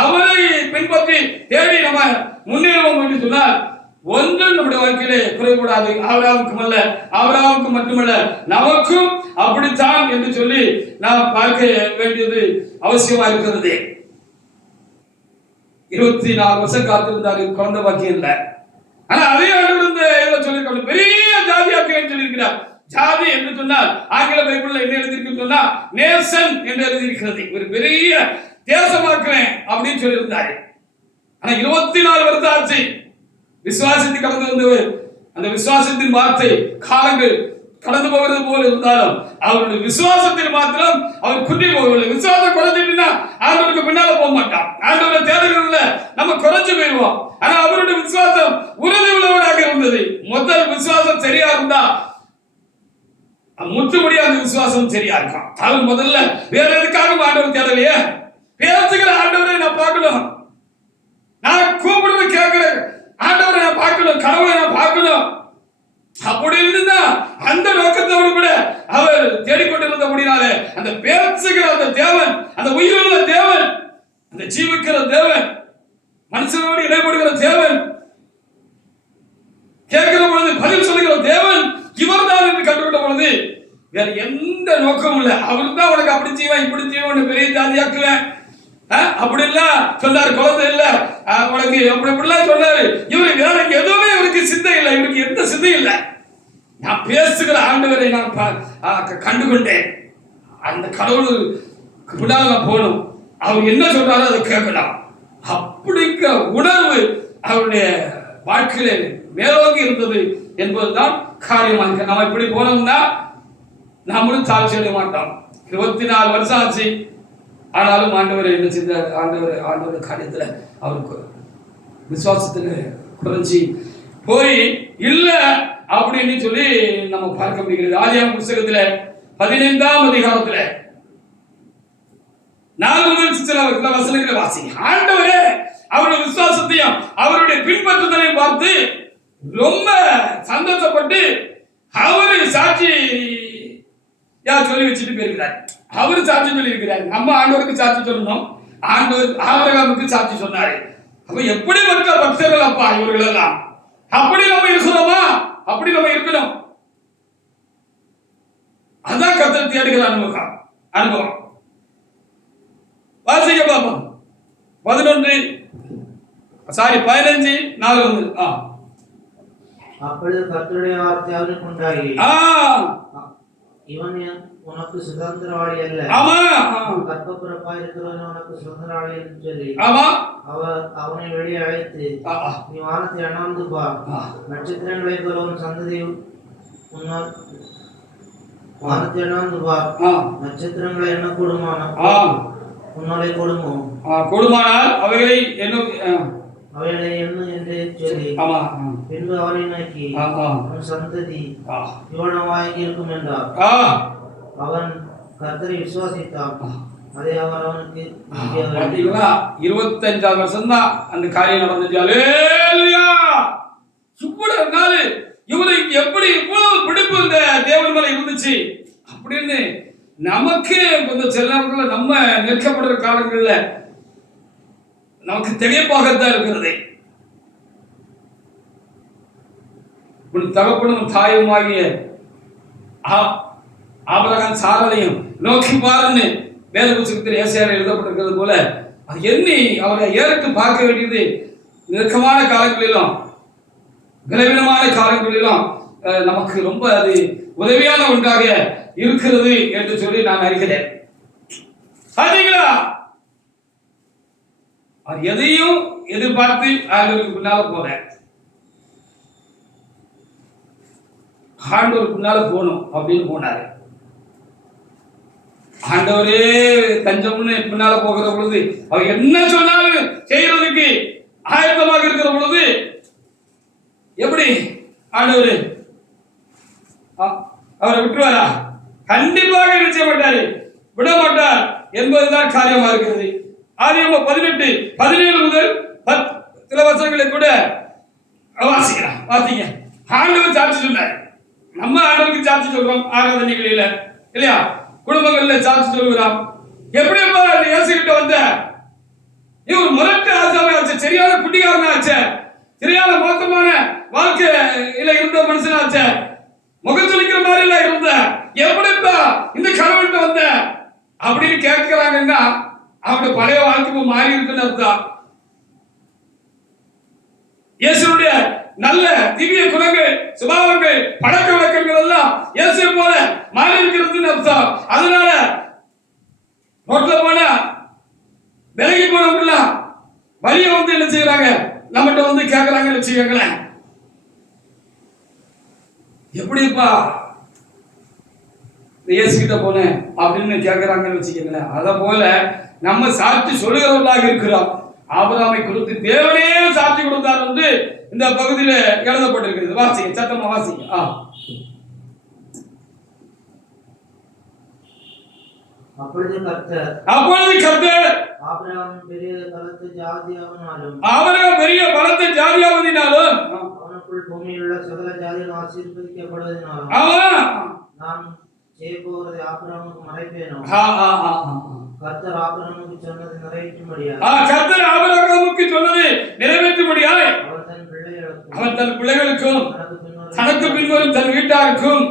அவரை பின்பற்றி தேடி நம்ம முன்னேறுவோம் என்று சொன்னால் ஒன்றும் நம்முடைய வாழ்க்கையிலே குறைபடாது. ஆபிரகாமுக்கு மட்டுமல்ல நமக்கும் அப்படித்தான் என்று சொல்லி நாம் பார்க்க வேண்டியது அவசியமா இருக்கிறது. 24 வருஷம் காத்திருந்தாரு, குழந்தை பாக்கியம் இல்லை. ஆனா அதே ஆண்டவர் சொல்லியிருக்காங்க, பெரிய ஜாதியாக்குவேன் சொல்லியிருக்கிறார். ஜாதி என்று சொன்னால் ஆங்கில பைபிள்ல என்ன எழுதியிருக்கு சொன்னா நேஷன் என்று எழுதியிருக்கிறது. ஒரு பெரிய தேசமாக்குவேன் அப்படின்னு சொல்லியிருந்தாரு. ஆனா 24 வருஷம் ஆச்சு விசுவாசத்தை கடந்து வந்தவர். அந்த விசுவாசத்தின் வார்த்தை காலங்கள் கடந்து போகிறது போல இருந்தாலும் அவருடைய விசுவாசத்தில் மாத்திரம் அவர் குட்டி போகவில்லை. விசுவாசம் குறைஞ்சிட்டுன்னா ஆண்டவருக்கு பின்னால போக மாட்டான். ஆண்டவரை தேடுகிறதுல நம்ம குறைஞ்சு போயிடுவோம். ஆனா அவருடைய விசுவாசம் உறுதி உள்ளவராக இருந்தது. முதல் விசுவாசம் சரியா இருந்தா முற்றுமுடிய அந்த விசுவாசம் சரியா இருக்கும். அவர் முதல்ல வேற எதுக்காக ஆண்டவர் தேடலையே, பேசுகிற ஆண்டவரை நான் பார்க்கணும், நான் கூப்பிடுவது கேட்கிறேன், ஆண்டவரை நான் பார்க்கணும், கடவுளை நான் பார்க்கணும். அப்படி இருந்தா அந்த நோக்கத்தோடு கூட அவர் தேடிக்கொண்டிருந்தபடினாலே அந்த பேசுகிற அந்த தேவன், அந்த உயிருள்ள தேவன், அந்த ஜீவிக்கிற தேவன், மனுஷனோடு இடைப்படுகிற தேவன், கேட்கிற பொழுது பதில் சொல்லுகிற தேவன் இவர் தான் என்று கண்டுவிட்ட பொழுது வேற எந்த நோக்கமும் இல்லை. அவர் தான் உனக்கு அப்படி செய்வேன் இப்படி செய்வேன் பெரிய ஜாதியாக்குவேன் அப்படி எல்லாம் சொன்னாரு. குழந்தை இல்ல உனக்கு அப்படி இப்படிலாம் சொன்னாரு. இவரு வேற எதுவுமே இவருக்கு சிந்தை இல்லை, இவருக்கு எந்த சிந்தையும் இல்லை. நான் பேசுகிற ஆண்டவரை நான் கண்டுகொண்டேன். அந்த கடவுள் பின்னால் நான் போகணும், அவர் என்ன சொல்றாரோ அதை கேட்கலாம். அப்படிங்கிற உணர்வு அவருடைய வாழ்க்கையில மேலோங்கி இருந்தது என்பதுதான் காரியமாக. நம்ம இப்படி போனோம்னா நம்மளும் தாழ்ச்சி அடைய மாட்டோம். 24 வருஷம் ஆச்சு, ஆனாலும் ஆண்டவர் என்ன செஞ்சார்? ஆண்டவர் காரியத்துல அவருக்கு விசுவாசத்துல குறைஞ்சி போய் இல்ல அப்படின்னு சொல்லி நம்ம பார்க்க முடிகிறது. ஆதியாகம புத்தகத்துல 15ஆம் அதிகாரத்துல 4 முதல் சில வசனங்களை வாசிங்க. ஆண்டவரே அவருடைய விசுவாசத்தையும் அவருடைய பின்பற்றுதலையும் பார்த்து ரொம்ப சந்தோஷப்பட்டு அவரு சாட்சி சொல்லி வச்சுட்டு போயிருக்கிறார். அவரு சாட்சி சொல்லி இருக்கிறார். நம்ம ஆண்டவருக்கு சாட்சி சொல்லணும். ஆண்டவர் ஆபிரகாமுக்கு சாட்சி சொன்னாரு. அப்ப எப்படி வந்த பக்தர்கள் அப்பா இவர்கள் எல்லாம்? அப்படி நம்ம இருக்கிறோமா? அப்படி நம்ம இருக்கணும். அதான் கர்த்தர் தேடுகிற அனுபவம். வாசிக்க பாப்போம். 15:4. அப்பொழுது கர்த்தருடைய வார்த்தை அவனுக்கு உண்டாகி, இவன் உனக்கு சுதந்திரவாளி அல்ல, கர்ப்பப்பிறப்பாய் இருக்கிறவன் உனக்கு சுதந்திரவாளி என்று சொல்லி அவனை வெளியே அழைத்து, நீ வானத்தை அண்ணாந்து பார், நட்சத்திரங்களை போல உன் சந்ததி உன்னால் வானத்தை அண்ணாந்து பார், நட்சத்திரங்களை என்ன உன்னாலே கொடுமானால் அவைகளை என்ன என்று சொல்லி பின்பு அவனை நோக்கி, உன் சந்ததி இவனமாய் இருக்கும் என்றார். அவன் கர்த்தரை விசுவாசித்தான். அதை அவர் அவனுக்கு 25 வருஷம் தான் அந்த காரியம் நடந்துச்சு. அல்லேலூயா! இவ்வளவு நாள் இவனுக்கு எப்படி இவ்வளவு பிடிப்பு இந்த தேவன் மேல இருந்துச்சு அப்படின்னு நமக்கு கொஞ்சம் சில நேரத்தில் நம்ம நெருக்கப்படுற காலங்கள்ல நமக்கு தெளிவாகத்தான் இருக்கிறது. தகப்பனும் தாயுமாகிய ஆபிரகாம் சாராளையும் நோக்கி பாருன்னு வேத புத்தகத்தில் ஏசாயாவில் எழுதப்பட்டிருக்கிறது போல அது எண்ணி அவரை ஏற்று பார்க்க வேண்டியது நெருக்கமான காலங்களிலும் விளைவினமான காலங்களிலும் நமக்கு ரொம்ப அது உதவியான ஒன்றாக இருக்கிறது என்று சொல்லி நான் அறிகிறேன். பார்த்தீங்களா? அது எதையும் எதிர்பார்த்து ஆண்டவருக்கு பின்னால போறேன். ஆண்டவருக்கு பின்னால போகணும் அப்படின்னு போனாரு. ஆண்டவரே தஞ்சம்னு பின்னால போகிற பொழுது அவர் என்ன சொன்னாலும் செய்யறதுக்கு ஆயத்தமாக இருக்கிற பொழுது எப்படி ஆண்டவரு அவரை விட்டுருவாரா? கண்டிப்பாக நிச்சய மாட்டாரு, விட மாட்டார் என்பதுதான் காரியமா இருக்கிறது. ஆதியாகமம் 18:17 முதல் 10 சில வசனங்களை கூட வாசிக்கலாம். வாசிங்க. ஆண்டவர் சாட்சி சொன்னார். நம்ம ஆண்டவருக்கு சாட்சி சொல்றோம் ஆராதனைகளில இல்லையா? குடும்பங்கள்ல சாட்சி சொல்கிறோம். எப்படி இயேசு கிட்ட வந்த இவர் முரட்டு ஆசாமி ஆச்சு, சரியான குடிகாரன் ஆச்சு, சரியான மோசமான வாழ்க்கையில இருந்த மனுஷன் ஆச்சு, முகச்சொலிக்கிற மாதிரி எல்லாம் இருந்த, எப்படிப்பா இந்த கடவுள்கிட்ட வந்த அப்படின்னு கேட்கிறாங்கன்னா அவருடைய பழைய வாழ்க்கை மாறி இருக்குன்னு அர்த்தம். இயேசுடைய நல்ல திவ்ய குணங்கள், சுபாவங்கள், பழக்க வழக்கங்கள் எல்லாம் இயேசுவை போல மாறி இருக்கிறதுன்னு அர்த்தம். அதனால ரோட்ல போனா விலகி போனவங்கள வழிய வந்து என்ன செய்யறாங்க, நம்மகிட்ட வந்து கேட்கறாங்கன்னு வச்சுக்கோங்களேன். எப்படிப்பா இயேசு கிட்ட போனேன் அப்படின்னு கேட்கறாங்கன்னு வச்சுக்கோங்களேன். அத போல நம்ம சாட்சி சொல்லுகிறவர்களாக இருக்கிறோம். ஆபிரகாமை குறித்து தேவனே சாட்சி கொடுத்தார் என்று இந்த பகுதியில எழுதப்பட்டிருக்கிறது. வாசிங்க, சத்தமா வாசிங்க. அப்பொழுது கர்த்தர் ஆபிரகாம் பெரிய பலத்த ஜாதியாவதினாலும் அவனுக்குள் பூமியில் உள்ள சகல ஜாதிகளும் ஆசீர்வதிக்கப்படுவதினாலும் நான் செய்யப்போவதை ஆபிரகாமுக்கு மறைப்பேனோ. கர்த்தர் ஆபிரகாமுக்கு சொன்னது நிறைவேற்றும்படியாய் அவன் தன் பிள்ளைகளுக்கும் தனக்கு பின்வரும் தன் வீட்டாருக்கும்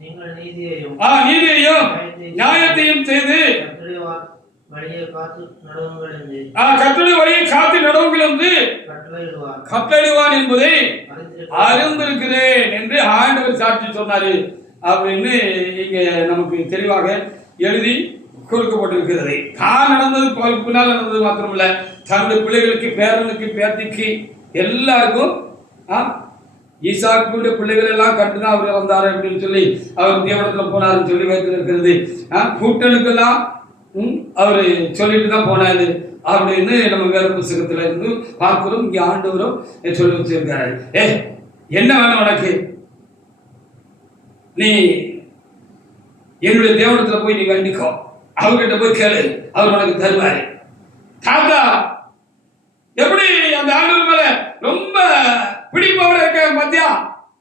நீங்கள் நீதியையும் நியாயத்தையும் செய்து கர்த்தருடைய வழியை காத்து நடவுங்கள் என்று கட்டளையிடுவான் என்பதை அறிந்திருக்கிறேன் என்று ஆண்டவர் சாட்சி சொன்னாரு அப்படின்னு இங்க நமக்கு தெளிவாக எழுதி கொடுக்கப்பட்டிருக்கிறது. தான் நடந்தது பின்னால் நடந்தது மாத்திரமல்ல, தன்னுடைய பிள்ளைகளுக்கு, பேரனுக்கு, பேத்திக்கு எல்லாருக்கும் ஈசாக்குடைய பிள்ளைகள் எல்லாம் கண்டுதான் அவர் வந்தாரு அப்படின்னு சொல்லி அவர் தேவனத்துல போனாருன்னு சொல்லி வைத்திருக்கிறது. கூட்டனுக்கெல்லாம் அவரு சொல்லிட்டு தான் போனாரு அப்படின்னு நம்ம வேத புஸ்தகத்துல இருந்து பார்க்கிறோம். இங்க ஆண்டவரும் சொல்லி வச்சிருக்காரு. என்ன வேணும் உனக்கு? நீ என்னுடைய தேவனத்துல போய் நீ வேண்டிக்கோ, அவர்கிட்ட போய் கேளு, அவர் உனக்கு தருவாரு. தாத்தா எப்படி அந்த ஆண்டவர் மேல ரொம்ப பிடிப்போட இருக்க மத்தியா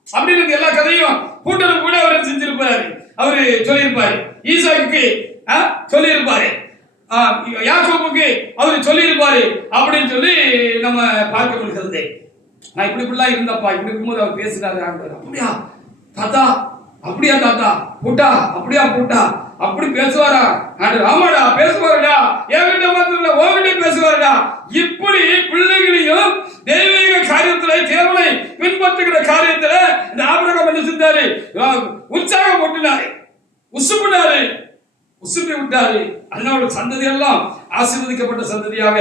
அப்படின்னு எல்லா கதையும் கூட்டணி கூட அவர் செஞ்சிருப்பாரு, அவரு சொல்லியிருப்பாரு. ஈசாக்கு சொல்லியிருப்பாரு, யாக்கோபுக்கு அவரு சொல்லியிருப்பாரு அப்படின்னு சொல்லி நம்ம பார்க்க முடிகிறது. நான் இப்படிலாம் இருந்தப்பா, இப்படி இருக்கும்போது அவர் பேசினாரு ஆண்டவர். அப்படியா தாத்தா, அப்படியா தாத்தா, பூட்டா அப்படியா பூட்டா, அப்படி பேசுவாரா ஆண்டவர்? ஆமாடா பேசுவாருடா, என்கிட்ட மாத்திரம் உன்கிட்ட பேசுவாருடா. இப்படி பிள்ளைகளையும் தெய்வீக காரியத்துல, தேவனை பின்பற்றுகிற காரியத்துல இந்த ஆபிரகாம் என்ன செஞ்சாரு? உற்சாகம் போட்டுனாரு, உசுப்பினாரு, உசுப்பி விட்டாரு. அதனால சந்ததி எல்லாம் ஆசீர்வதிக்கப்பட்ட சந்ததியாக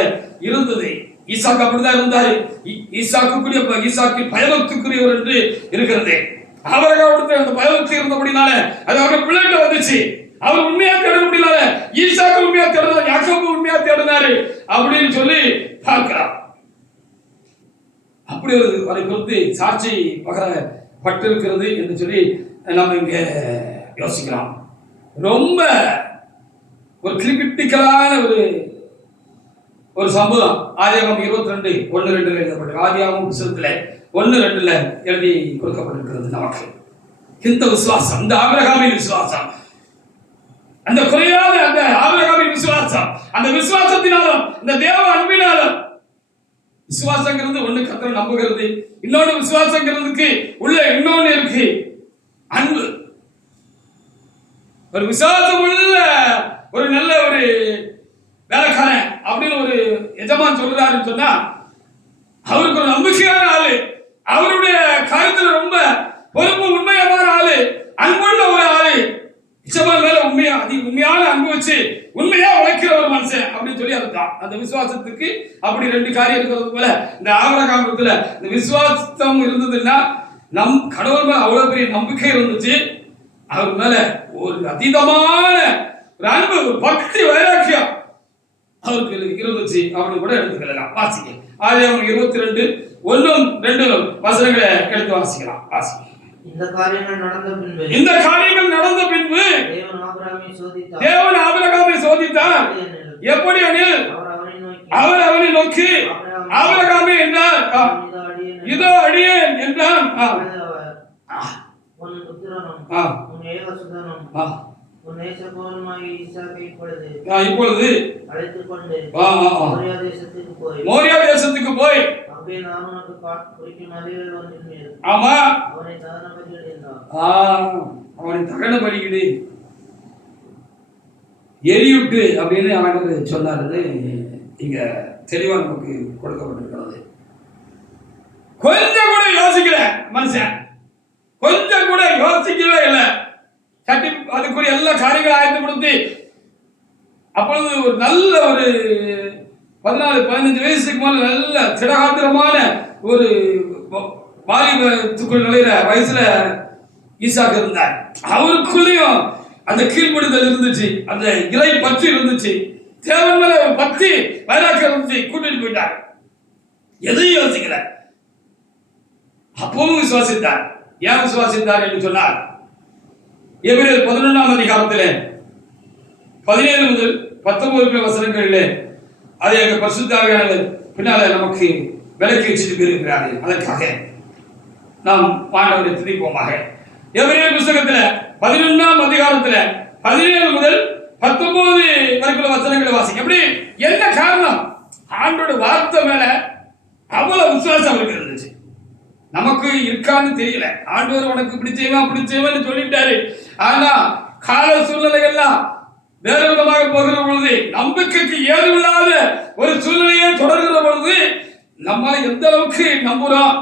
இருந்தது. ஈசாக்கு அப்படிதான் இருந்தாரு. ஈசாக்கு பயபக்திக்குரியவர் என்று இருக்கிறது. ஆபிரகாமுக்கு அந்த பயபக்தி இருந்தபடினால அது அவருடைய பிள்ளைகிட்ட வந்துச்சு. அவர் உண்மையா தேட முடியல, ஈசாக்கு உண்மையா தேடினார், யாக்கோபு உண்மையா தேடினாரு அப்படின்னு சொல்லி பார்க்கிறார். அப்படி ஒரு அதை குறித்து சாட்சி பகரப்பட்டு இருக்கிறது என்று சொல்லி நம்ம இங்க யோசிக்கலாம். ரொம்ப ஒரு கிரிட்டிக்கலான ஒரு சம்பவம் ஆதியாகமம் 22:1-2 எழுதப்பட்டது. ஆதியாகமம் புத்தகத்துல 1:2 எழுதி கொடுக்கப்பட்டிருக்கிறது நமக்கு. இந்த விசுவாசம், இந்த ஆபிரகாமின் விசுவாசம், அந்த குறையாத அந்த ஆபிரகாமின் விசுவாசம், அந்த விசுவாசத்தினாலும் இந்த தேவ அன்பினாலும், விசுவாசங்கிறது ஒண்ணு கர்த்தரை நம்புகிறது, இன்னொன்னு விசுவாசங்கிறதுக்கு உள்ள இன்னொன்னு இருக்கு அன்பு. ஒரு விசுவாசம் உள்ள ஒரு நல்ல ஒரு வேலைக்காரன் அப்படின்னு ஒரு எஜமான் சொல்றாருன்னு சொன்னா அவருக்கு ஒரு நம்பிக்கையான ஆளு, அவருடைய காரியத்துல ரொம்ப பொறுப்பு உண்மையான ஆளு, அன்புள்ள ஒரு ஆளு, எஜமான் மேல உண்மையான அன்பு வச்சு உண்மையா உழைக்கிற ஒரு மனுஷன் அப்படின்னு சொல்லி அதுதான் அந்த விசுவாசத்துக்கு. அப்படி ரெண்டு காரியம் இருக்கிறது போல இந்த ஆபிரகாமத்துல இந்த விசுவாசம் இருந்ததுன்னா நம் கடவுள் மேல அவ்வளவு பெரிய நம்பிக்கை இருந்துச்சு, அவர் மேல ஒரு அதீதமான ஒரு அன்பு, ஒரு பக்தி, வைராக்கியம் அவருக்கு இருந்துச்சு அப்படின்னு கூட எடுத்துக்கலாம். வாசிக்க ஆதியாகமம் 22:1-2 வசனங்களை எடுத்து வாசிக்கலாம். வாசிக்க. இந்த காரியங்கள் நடந்த பின்பு தேவன் ஆபிரகாமை சோதித்தார். எப்படி எனில் அவர் அவனை நோக்கி ஆபிரகாமே என்றார், இதோ அடியேன் என்றான். இப்பொழுது மோரியா தேசத்துக்கு போய் ஆமா அவனை தகன பலியிடு, எரியுட்டு அப்படின்னு ஆண்டவர் சொன்னாரு. இங்க தெளிவா நமக்கு கொடுக்கப்பட்டிருக்கிறது. கொஞ்சம் கூட யோசிக்கல மனுஷன், கொஞ்சம் கூட யோசிக்கவே இல்லை. சட்டி அதுக்குரிய எல்லா காரியங்களும் ஆயத்தப்படுத்தி அப்பொழுது ஒரு நல்ல ஒரு 14-15 வயசுக்கு மேல நல்ல திடகாத்திரமான ஒரு வாலிபத்துக்குள் நுழைகிற வயசுல ஈசாக்கு இருந்தார். அவருக்குள்ளேயும் அந்த கீழ்ப்படுதல் இருந்துச்சு, அந்த இறை பற்றி இருந்துச்சு, தேவன் மேல பற்றி வைராக்கியம் இருந்துச்சு. கூட்டிட்டு போயிட்டார், எதையும் யோசிக்கல. அப்பவும் விசுவாசித்தார். ஏன் விசுவாசித்தார் என்று சொன்னார், எபிரேயர் 11ஆம் அதிகாரத்திலே 17-19 வசனங்களிலே அதை எங்க பரிசுத்தாவியானவர் பின்னால நமக்கு விலக்கி வச்சுட்டு போயிருக்கிறார்கள். அதற்காக நாம் ஆண்டவரை துதிப்போமாக. எபிரேயர் புத்தகத்துல 11ஆம் அதிகாரத்துல 17-19 வரைக்குள்ள வசனங்களை வாசிங்க. எப்படி, என்ன காரணம்? ஆண்டோட வார்த்தை மேல அவ்வளவு விசுவாசம் அவருக்கு இருந்துச்சு. நமக்கு இருக்கான்னு தெரியல. ஆண்டவர் உனக்கு பிடிச்சவன் அப்படி செய்வன்னு சொல்லிட்டாரு. ஆனா கால சூழ்நிலைகள்லாம் வேற விதமாக போகிற பொழுது, நம்பிக்கைக்கு ஏதுமில்லாத ஒரு சூழ்நிலையை தொடர்கிற பொழுது நம்மள எந்த அளவுக்கு நம்புறோம்,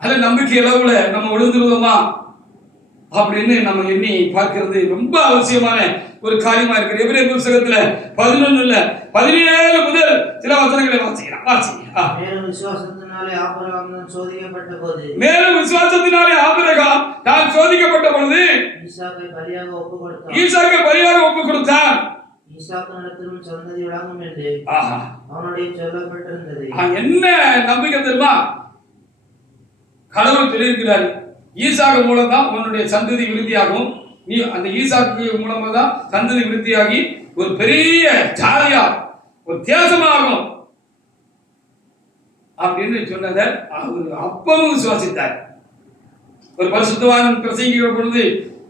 அது நம்பிக்கை அளவுல நம்ம விழுந்துருவோமா அப்படின்னு நம்ம எண்ணி பார்க்கிறது ரொம்ப அவசியமான ஒரு காரியமா இருக்கு. எபிரேயர் புத்தகத்துல 11 17 முதல் சில வசனங்களை வாசிக்கலாம். மேலும் விசுவாசத்தினாலே ஆபிரகாம் தான் சோதிக்கப்பட்ட போது ஈசாக்கை பலியாக ஒப்பு கொடுத்தான். ஈசாக்கினிடத்திலும் சந்ததி விளங்கும் என்று அவனுடைய சொல்லப்பட்டிருந்தது. என்ன நம்பிக்கை தெரியுமா? கடவுள் சொல்லியிருக்கிறார், ஈசாக்கு மூலம் தான் உன்னுடைய சந்ததி விருத்தியாகும். நீ அந்த ஈசாக்கு மூலமா தான் சந்ததி விருத்தியாகி ஒரு பெரிய ஜாதியா ஒரு தேசமாகும் அப்படின்னு சொன்னதை அவர் அப்பவும் விசுவாசித்தார். ஒரு பரிசுத்தவான் பிரசங்கிக்கிற பொழுது,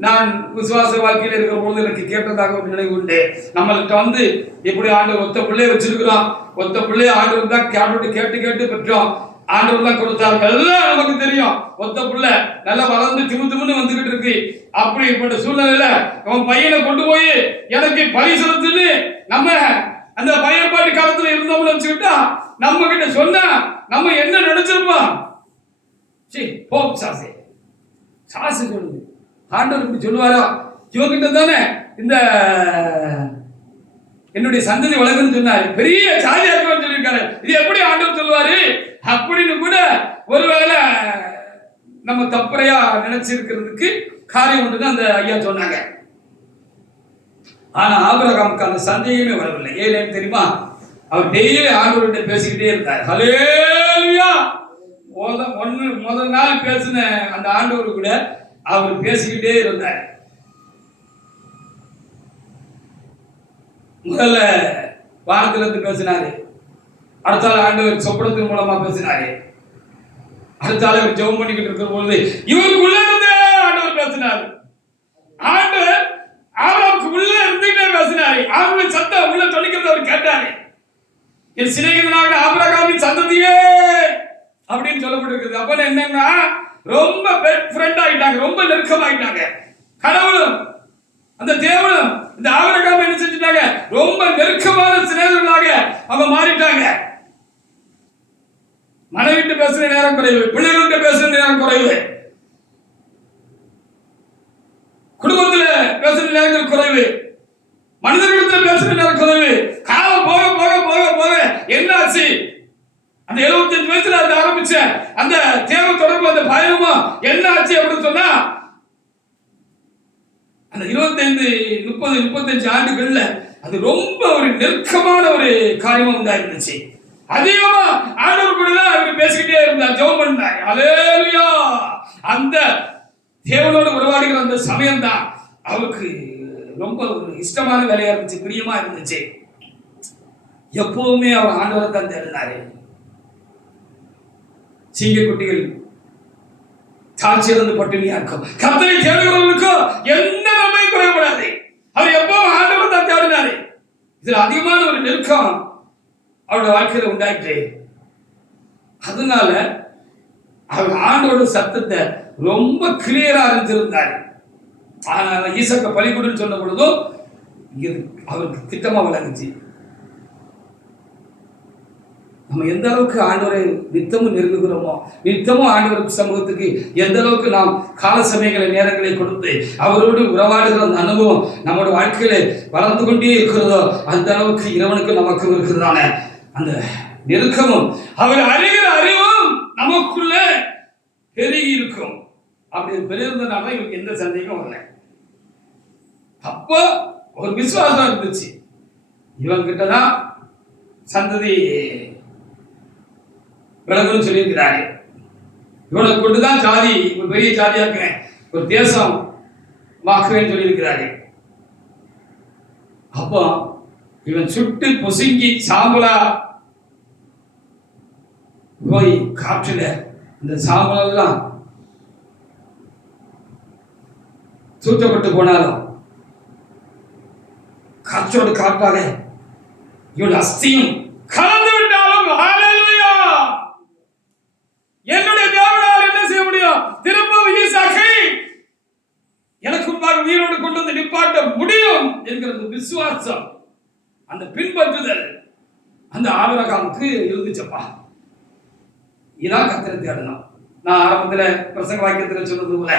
நான் விசுவாச வாழ்க்கையில் இருக்கிற பொழுது எனக்கு கேட்டதாக ஒரு நினைவு உண்டு. நம்மள்கிட்ட எப்படி ஆண்டவர் ஒத்த பிள்ளைய வச்சிருக்கிறோம், ஒத்த பிள்ளைய ஆண்டவர் தான் கேட்டு கேட்டு பெற்றோம், ஆண்டவர் தான் கொடுத்தாரு, எல்லாம் நமக்கு தெரியும். ஒத்த பிள்ளை நல்லா வளர்ந்து திமுன்னு வந்துகிட்டு இருக்கு. அப்படிப்பட்ட சூழ்நிலையில அவன் பையனை கொண்டு போய் எனக்கு பலி செலுத்துன்னு நம்ம அந்த பயன்பாட்டு காலத்துல இருந்தோம்னு வச்சுக்கிட்டா நம்ம கிட்ட சொன்னா நம்ம என்ன நினைச்சிருப்போம்? சாசு சொல்லுது, ஆண்டவர் இப்படி சொல்லுவாரா? இவங்கிட்ட தானே இந்த என்னுடைய சந்ததி வளர்க்குன்னு சொன்னாரு, பெரிய சாதியாக்குன்னு சொல்லியிருக்காரு, இது எப்படி ஆண்டவர் சொல்லுவாரு அப்படின்னு கூட ஒருவேளை நம்ம தப்பறையா நினைச்சிருக்கிறதுக்கு காரியம் உண்டுன்னு அந்த ஐயா சொன்னாங்க. ஆனா ஆபிரகாமுக்கு அந்த சந்தேகமே வரவில்லை. ஏன்னு தெரியுமா? அவர் டெய்லி ஆண்டவர்கிட்ட பேசிக்கிட்டே இருந்தார். ஹல்லேலூயா! முதல் நாள் பேசின அந்த ஆண்டவர் கூட அவர் பேசிக்கிட்டே இருந்தார். முதல்ல வானத்துல இருந்து பேசினாரு, அடுத்த ஆண்டவர் சொப்பனத்தின் மூலமா பேசினாரு, அடுத்த அவர் ஜெபம் பண்ணிக்கிட்டு இருக்கிற பொழுது இவருக்குள்ள இருந்தே ஆண்டவர் பேசினாரு. ஆண்டவர் ஆபிரகாமுக்கு உள்ள இருந்துட்டே பேசினாரு. ஆண்டவர் சத்தம் உள்ள தொனிக்கிறத அவர் கேட்டாரு. என் சிநேகிதனாக ஆபிரகாமின் சந்ததியே அப்படின்னு சொல்லப்பட்டிருக்குது. அப்ப என்னன்னா ரொம்ப பெஸ்ட் ஃப்ரெண்ட் ஆயிட்டாங்க, ரொம்ப நெருக்கமாயிட்டாங்க. கடவுளும் அந்த தேவனும் இந்த ஆபிரகாம் என்ன செஞ்சுட்டாங்க? ரொம்ப நெருக்கமான சிநேகிதர்களாக அவங்க மாறிட்டாங்க. மனைவிட்டு பேசுற நேரம் குறைவு, பிள்ளைகள்கிட்ட பேசுற நேரம் குறைவு, குடும்பத்துல பேசுற நேரங்கள் குறைவு, மனிதர்களிடத்துல பேசுற நேரம் குறைவு. காலம் போக போக போக போக என்ன ஆச்சு? அந்த 75 வயசுல அந்த ஆரம்பிச்ச அந்த தேவ தொடர்பு, அந்த பயணமும் என்ன ஆச்சு அப்படின்னு சொன்னா, அந்த 25 30 35 ஆண்டுகள்ல அது ரொம்ப ஒரு நெருக்கமான ஒரு காரியமா உண்டாயிருந்துச்சு. அதிகமா ஆண்டவர் கூட தான் அவர் பேசிக்கிட்டே இருந்தார், ஜெபம் பண்ணார். ஹல்லேலூயா! அந்த தேவனோடு உறவாடுகிற அந்த சமயம் தான் அவருக்கு ரொம்ப ஒரு இஷ்டமான வேலையா இருந்துச்சு, பிரியமா இருந்துச்சு. எப்பவுமே அவர் ஆண்டவரை தான் தேடினாரு. சிங்கக்குட்டிகள் தாழ்ச்சியிலிருந்து பட்டினியா இருக்கும், கர்த்தரை தேடுகிறவர்களுக்கும் எந்த நன்மையும் குறைபடாது. அவர் எப்பவும் ஆண்டவரை தான் தேடினாரு. இதுல அதிகமான ஒரு நெருக்கம் அவருடைய வாழ்க்கையில உண்டாயிற்று. அதனால அவர் ஆண்டோட சத்தத்தை ரொம்ப கிளியரா அறிஞ்சிருந்தார். ஆனால் ஈசாக்க பலிகொடுன்னு சொன்ன பொழுதும் இது அவருக்கு திட்டமா விளங்குச்சு. நம்ம எந்த அளவுக்கு ஆண்டவரை நித்தமும் நெருங்குகிறோமோ, நித்தமும் ஆண்டவருக்கு சமூகத்துக்கு எந்த அளவுக்கு நாம் கால சமயங்களை நேரங்களை கொடுத்து அவரோடு உறவாடுகிற அந்த அனுபவம் நம்மளோட வாழ்க்கையில வளர்ந்து கொண்டே இருக்கிறதோ, அந்த அளவுக்கு இறைவனுக்கு நமக்கும் இருக்கிறதான அந்த நெருக்கமும் அவர் அறிகிற அறிவும் நமக்குள்ள பெருகி இருக்கும். அப்படி பெருகிறதுனால இவருக்கு எந்த சந்தேகம் வரல. அப்போ ஒரு விசுவாசம் இருந்துச்சு, இவங்கிட்டதான் சந்ததி விலகுன்னு சொல்லியிருக்கிறாரு, இவனை கொண்டுதான் ஜாதி ஒரு பெரிய ஜாதியாக்குறேன், ஒரு தேசம் வாக்குவேன்னு சொல்லியிருக்கிறாரு. அப்போ இவன் சுட்டு பொசுங்கி சாம்பலா போய் காற்றுல இந்த சாம்பலெல்லாம் தூற்றப்பட்டு போனாலும் காற்றோடு காற்றாக இவன் அஸ்தியும் கலந்து விட்டாலும் ஹல்லேலூயா! என்னுடைய தேவனால் என்ன செய்ய முடியும்? திரும்பவும் ஈசாக்கை எனக்கு முன்பாக உயிரோடு கொண்டு வந்து நிப்பாட்ட முடியும் என்கிற விசுவாசம், அந்த பின்பற்றுதல் அந்த ஆபிரகாமுக்கு இருந்துச்சப்பா. இதான் கர்த்தரை தேடணும். நான் ஆரம்பத்துல பிரசங்க வாக்கியத்துல சொன்னது போல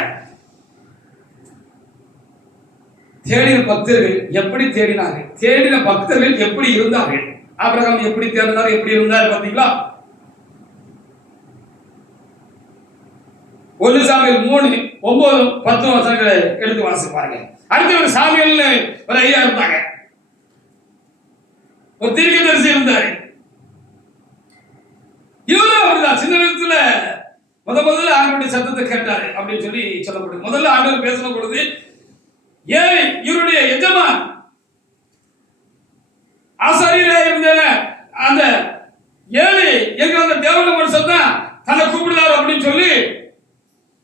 தேடின பக்தர்கள் எப்படி தேடினார்கள், தேடின பக்தர்கள் எப்படி இருந்தார்கள், ஆபிரகாம் எப்படி தேடினார், எப்படி இருந்தார் பாத்தீங்களா? 1 சாமுவேல் 3:9-10 வசனங்களை எடுத்து வாசிப்பாங்க. அடுத்து ஒரு சாமுவேல் ஒரு ஐயா இருந்தாங்க, ஒரு தீர்க்கதரிசி இருந்தாரு. இவரும் அப்படிதான் சின்ன நேரத்துல முதல்ல ஆண்டவருடைய சத்தத்தை கேட்டாரு அப்படின்னு சொல்லி சொல்லப்படுது. முதல்ல ஆண்டவர் பேசின பொழுது இவருடைய எஜமான் ஆசாரியரா இருந்த அந்த ஏழை எங்க அந்த தேவன மனுஷன் தான் தன்னை கூப்பிடுறாரு அப்படின்னு சொல்லி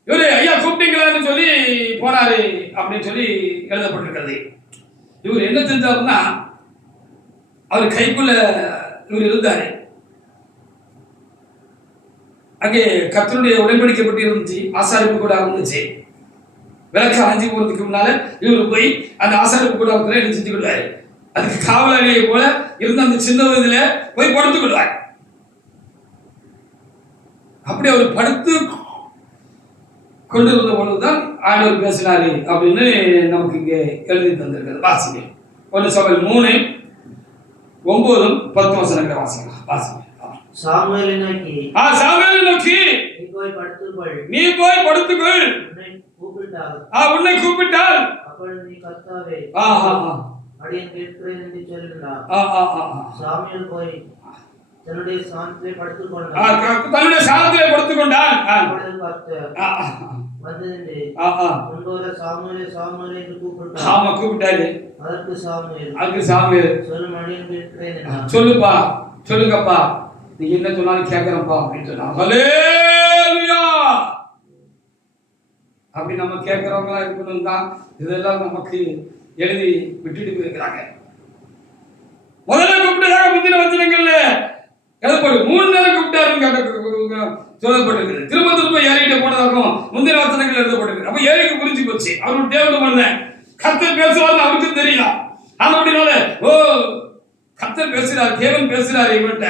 இவரு ஐயா கூப்பிட்டீங்களான்னு சொல்லி போனாரு அப்படின்னு சொல்லி எழுதப்பட்டிருக்கிறது. இவர் என்ன செஞ்சாருன்னா, அவர் கைக்குள்ள இவர் இருந்தாரு. அங்கே கர்த்தருடைய உடன்படிக்கப்பட்டு இருந்துச்சு, ஆசாரிப்பு கூட இருந்துச்சு. விளக்கு அணைஞ்சு போறதுக்கு முன்னால இவர் போய் அந்த ஆசாரிப்பு கூட என்ன செஞ்சுக்கிடுவாரு, அதுக்கு காவலாளியை போல இருந்த அந்த சின்ன இதுல போய் படுத்துக்கிடுவார். அப்படி அவர் படுத்து கொண்டு இருந்த பொழுதுதான் ஆண்டவர் பேசினாரு அப்படின்னு நமக்கு இங்கே எழுதி தந்திருக்கிறது. வாசிங்க 1 சாமுவேல் 3:9-10 வசனங்களை வாசிக்கலாம். வாசிங்க. சாமுவேலை நோக்கி நீ போய் படுத்துக்கொள், உன்னை கூப்பிட்டால் அப்பொழுது நீ கர்த்தாவே அடியேன் கேட்கிறேன் என்று சொல்லினார். சாமுவேல் போய் தன்னுடைய ஸ்தானத்திலே படுத்துக் கொண்டான். வந்து சாமுவேலே என்று கூப்பிட்டாரு. அதற்கு சாமுவேல் சொல்லுங்கப்பா, நீ என்ன சொன்னாலும் கேட்கிறப்பா அப்படின்னு சொன்னா. ஹல்லேலூயா. அப்படி நம்ம கேட்கிறவங்களா இருக்கணும் தான் இதெல்லாம் நமக்கு எழுதி விட்டுட்டு போயிருக்கிறாங்க. முதல்ல கூப்பிட்டதாக முந்தின வசனங்கள்ல எழுதப்படு 3 நேரம் கூப்பிட்டாருன்னு சொல்லப்பட்டிருக்கு. திரும்ப ஏறிட்டு போனதாகவும் முந்தின வசனங்கள் எழுதப்பட்டிருக்கு. அப்ப ஏறிக்கு புரிஞ்சு போச்சு, அவருடைய தேவன் பண்ண கர்த்தர் பேசுவார்னு அவருக்கு தெரியும். அப்படினால கர்த்தர் பேசுறாரு, தேவன் பேசுறாரு இவன்ட்ட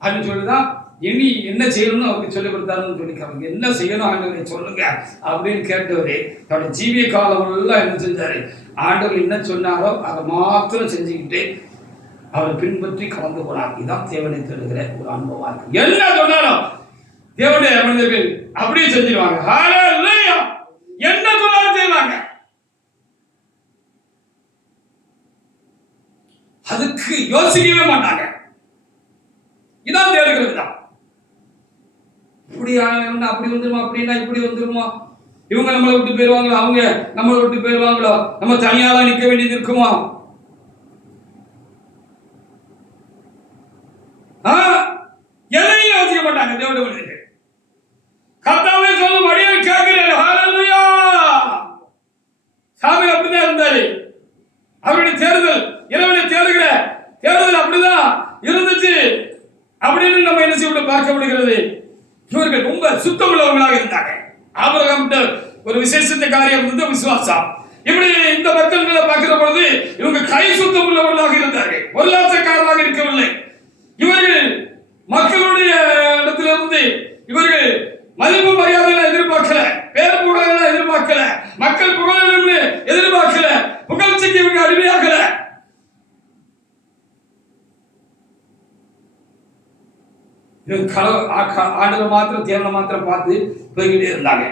அப்படின்னு சொல்லிதான் இனி என்ன செய்யணும்னு அவருக்கு சொல்லி கொடுத்தாருன்னு சொல்லிக்காங்க. என்ன செய்யணும் ஆண்டவரை சொல்லுங்க அப்படின்னு கேட்டவரு தன்னுடைய ஜீவிய காலம் எல்லாம் என்ன செஞ்சாரு, ஆண்டவர் என்ன சொன்னாரோ அதை மாத்திரம் செஞ்சுக்கிட்டு அவரை பின்பற்றி கலந்து போனார். இதுதான் தேவனை தேடுகிற ஒரு அனுபவமா இருக்கு. என்ன சொன்னாலும் தேவனுடைய மனிதர்கள் அப்படியே செஞ்சிருவாங்க. என்ன சொன்னாலும் செய்வாங்க. அதுக்கு யோசிக்கவே மாட்டாங்க. இதான் தேடுகிறது தான். இப்படி அப்படி வந்துருமா, அப்படின்னா இப்படி வந்துருமா, இவங்க நம்மளை விட்டு போயிருவாங்களோ, அவங்க நம்மளை விட்டு போயிருவாங்களோ, நம்ம தனியாலாம் நிற்க வேண்டியது இருக்குமா, எதையும் யோசிக்க மாட்டாங்க தேவனுடைய மனிதர்கள். கர்த்தாவே சொல்லும் அடியே கேட்கிறேன். ஹல்லேலூயா. சாமுவேல் அப்படிதான் இருந்தாரு. அவருடைய தேடுதல், இறைவனை தேடுகிற தேடுதல் அப்படிதான் இருந்துச்சு அப்படின்னு நம்ம என்ன செய்ய பார்க்க முடிகிறது. இவர்கள் ரொம்ப சுத்தம் உள்ளவர்களாக இருந்தாங்க. ஆபிரகாம் ஒரு விசேஷத்த காரியம் வந்து விசுவாசம். இப்படி இந்த மக்கள்களை பார்க்கிற பொழுது இவங்க கை சுத்தம் உள்ளவர்களாக இருந்தார்கள், பொருளாதாரக்காரராக இருக்கவில்லை. இவர்கள் மக்களுடைய இடத்திலிருந்து இவர்கள் மதிப்பு மரியாதை எதிர்பார்க்கல, பேர் புகழ எதிர்பார்க்கல, மக்கள் புகழ எதிர்பார்க்கல, புகழ்ச்சிக்கு இவங்க அடிமையாகல. ஆண்டவர் மாத்திரம் தேவனை மாத்திரம் பார்த்து போய்கிட்டே இருந்தாங்க.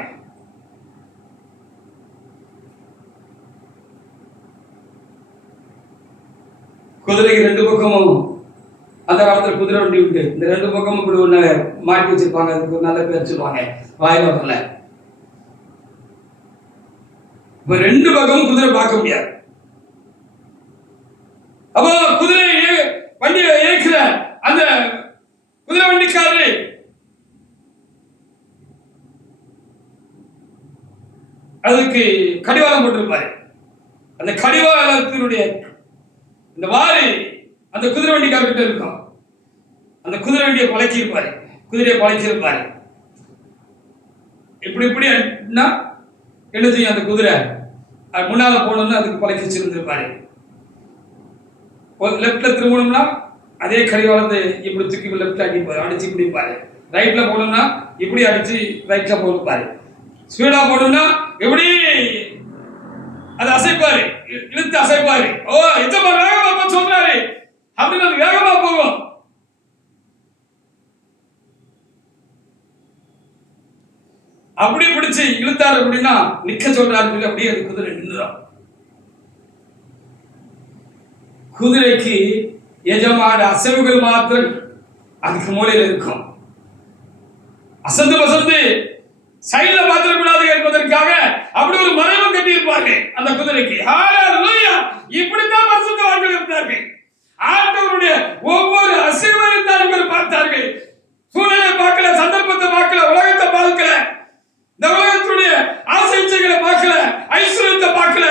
குதிரைக்கு 2 பக்கமும் அந்த காலத்துல குதிரை வண்டி உண்டு. இந்த 2 பக்கமும் இப்படி ஒண்ணு மாட்டி வச்சிருப்பாங்க. அதுக்கு நல்ல பேர் சொல்லுவாங்க, வாயில வரல. இப்ப 2 பக்கமும் குதிரை பார்க்க முடியாது. அப்போ குதிரை வண்டியை இயக்குற அந்த குதிரை வண்டிக்காரரு அதுக்கு கடிவாளம் போட்டிருப்பாரு. அந்த கடிவாளத்தினுடைய இந்த வாரி அந்த குதிரை வண்டிக்காரர்கிட்ட இருக்கும். அந்த குதிரை வண்டியை பழக்கியிருப்பாரு, குதிரையை பழக்கியிருப்பாரு. இப்படி என்ன செய்யும், அந்த குதிரை முன்னால போனோம்னா அதுக்கு பழக்கி வச்சிருந்திருப்பாரு. லெப்ட்ல திரும்பணும்னா அதே கடிவாளத்தை இப்படி தூக்கி லெப்ட்ல அடிச்சு இப்படி பாரு. ரைட்ல போனோம்னா இப்படி அடிச்சு ரைட்ல போயிருப்பாரு. ஸ்பீடா போனோம்னா எப்படி அது எடுத்து அசைப்பாரு. ஓ எஜமான் வேகமா சொல்றாரு அப்படின்னு அது வேகமா போகும். அப்படி பிடிச்சு இழுத்தாரு அப்படின்னா நிக்க சொல்றாரு சொல்லி அப்படியே அந்த குதிரை நின்றுடும். குதிரைக்கு எஜமான அசைவுகள் மாத்திரம் அதுக்கு மூலையில இருக்கும். அசந்து வசந்து சைடுல பாத்திரக்கூடாது என்பதற்காக அப்படி ஒரு மறைவு கட்டி இருப்பாங்க அந்த குதிரைக்கு. ஹalleluya! இப்படித்தான் பரிசுத்தவான்கள் இருந்தார்கள். ஆண்டவருடைய ஒவ்வொரு அசைவையும் தான் இவர்கள் பார்த்தார்கள். சூழலை பார்க்கல, சந்தர்ப்பத்தை பார்க்கல, உலகத்தை பார்க்கல, இந்த உலகத்துடைய ஆசை இச்சைகளை பார்க்கல, ஐஸ்வர்யத்தை பார்க்கல,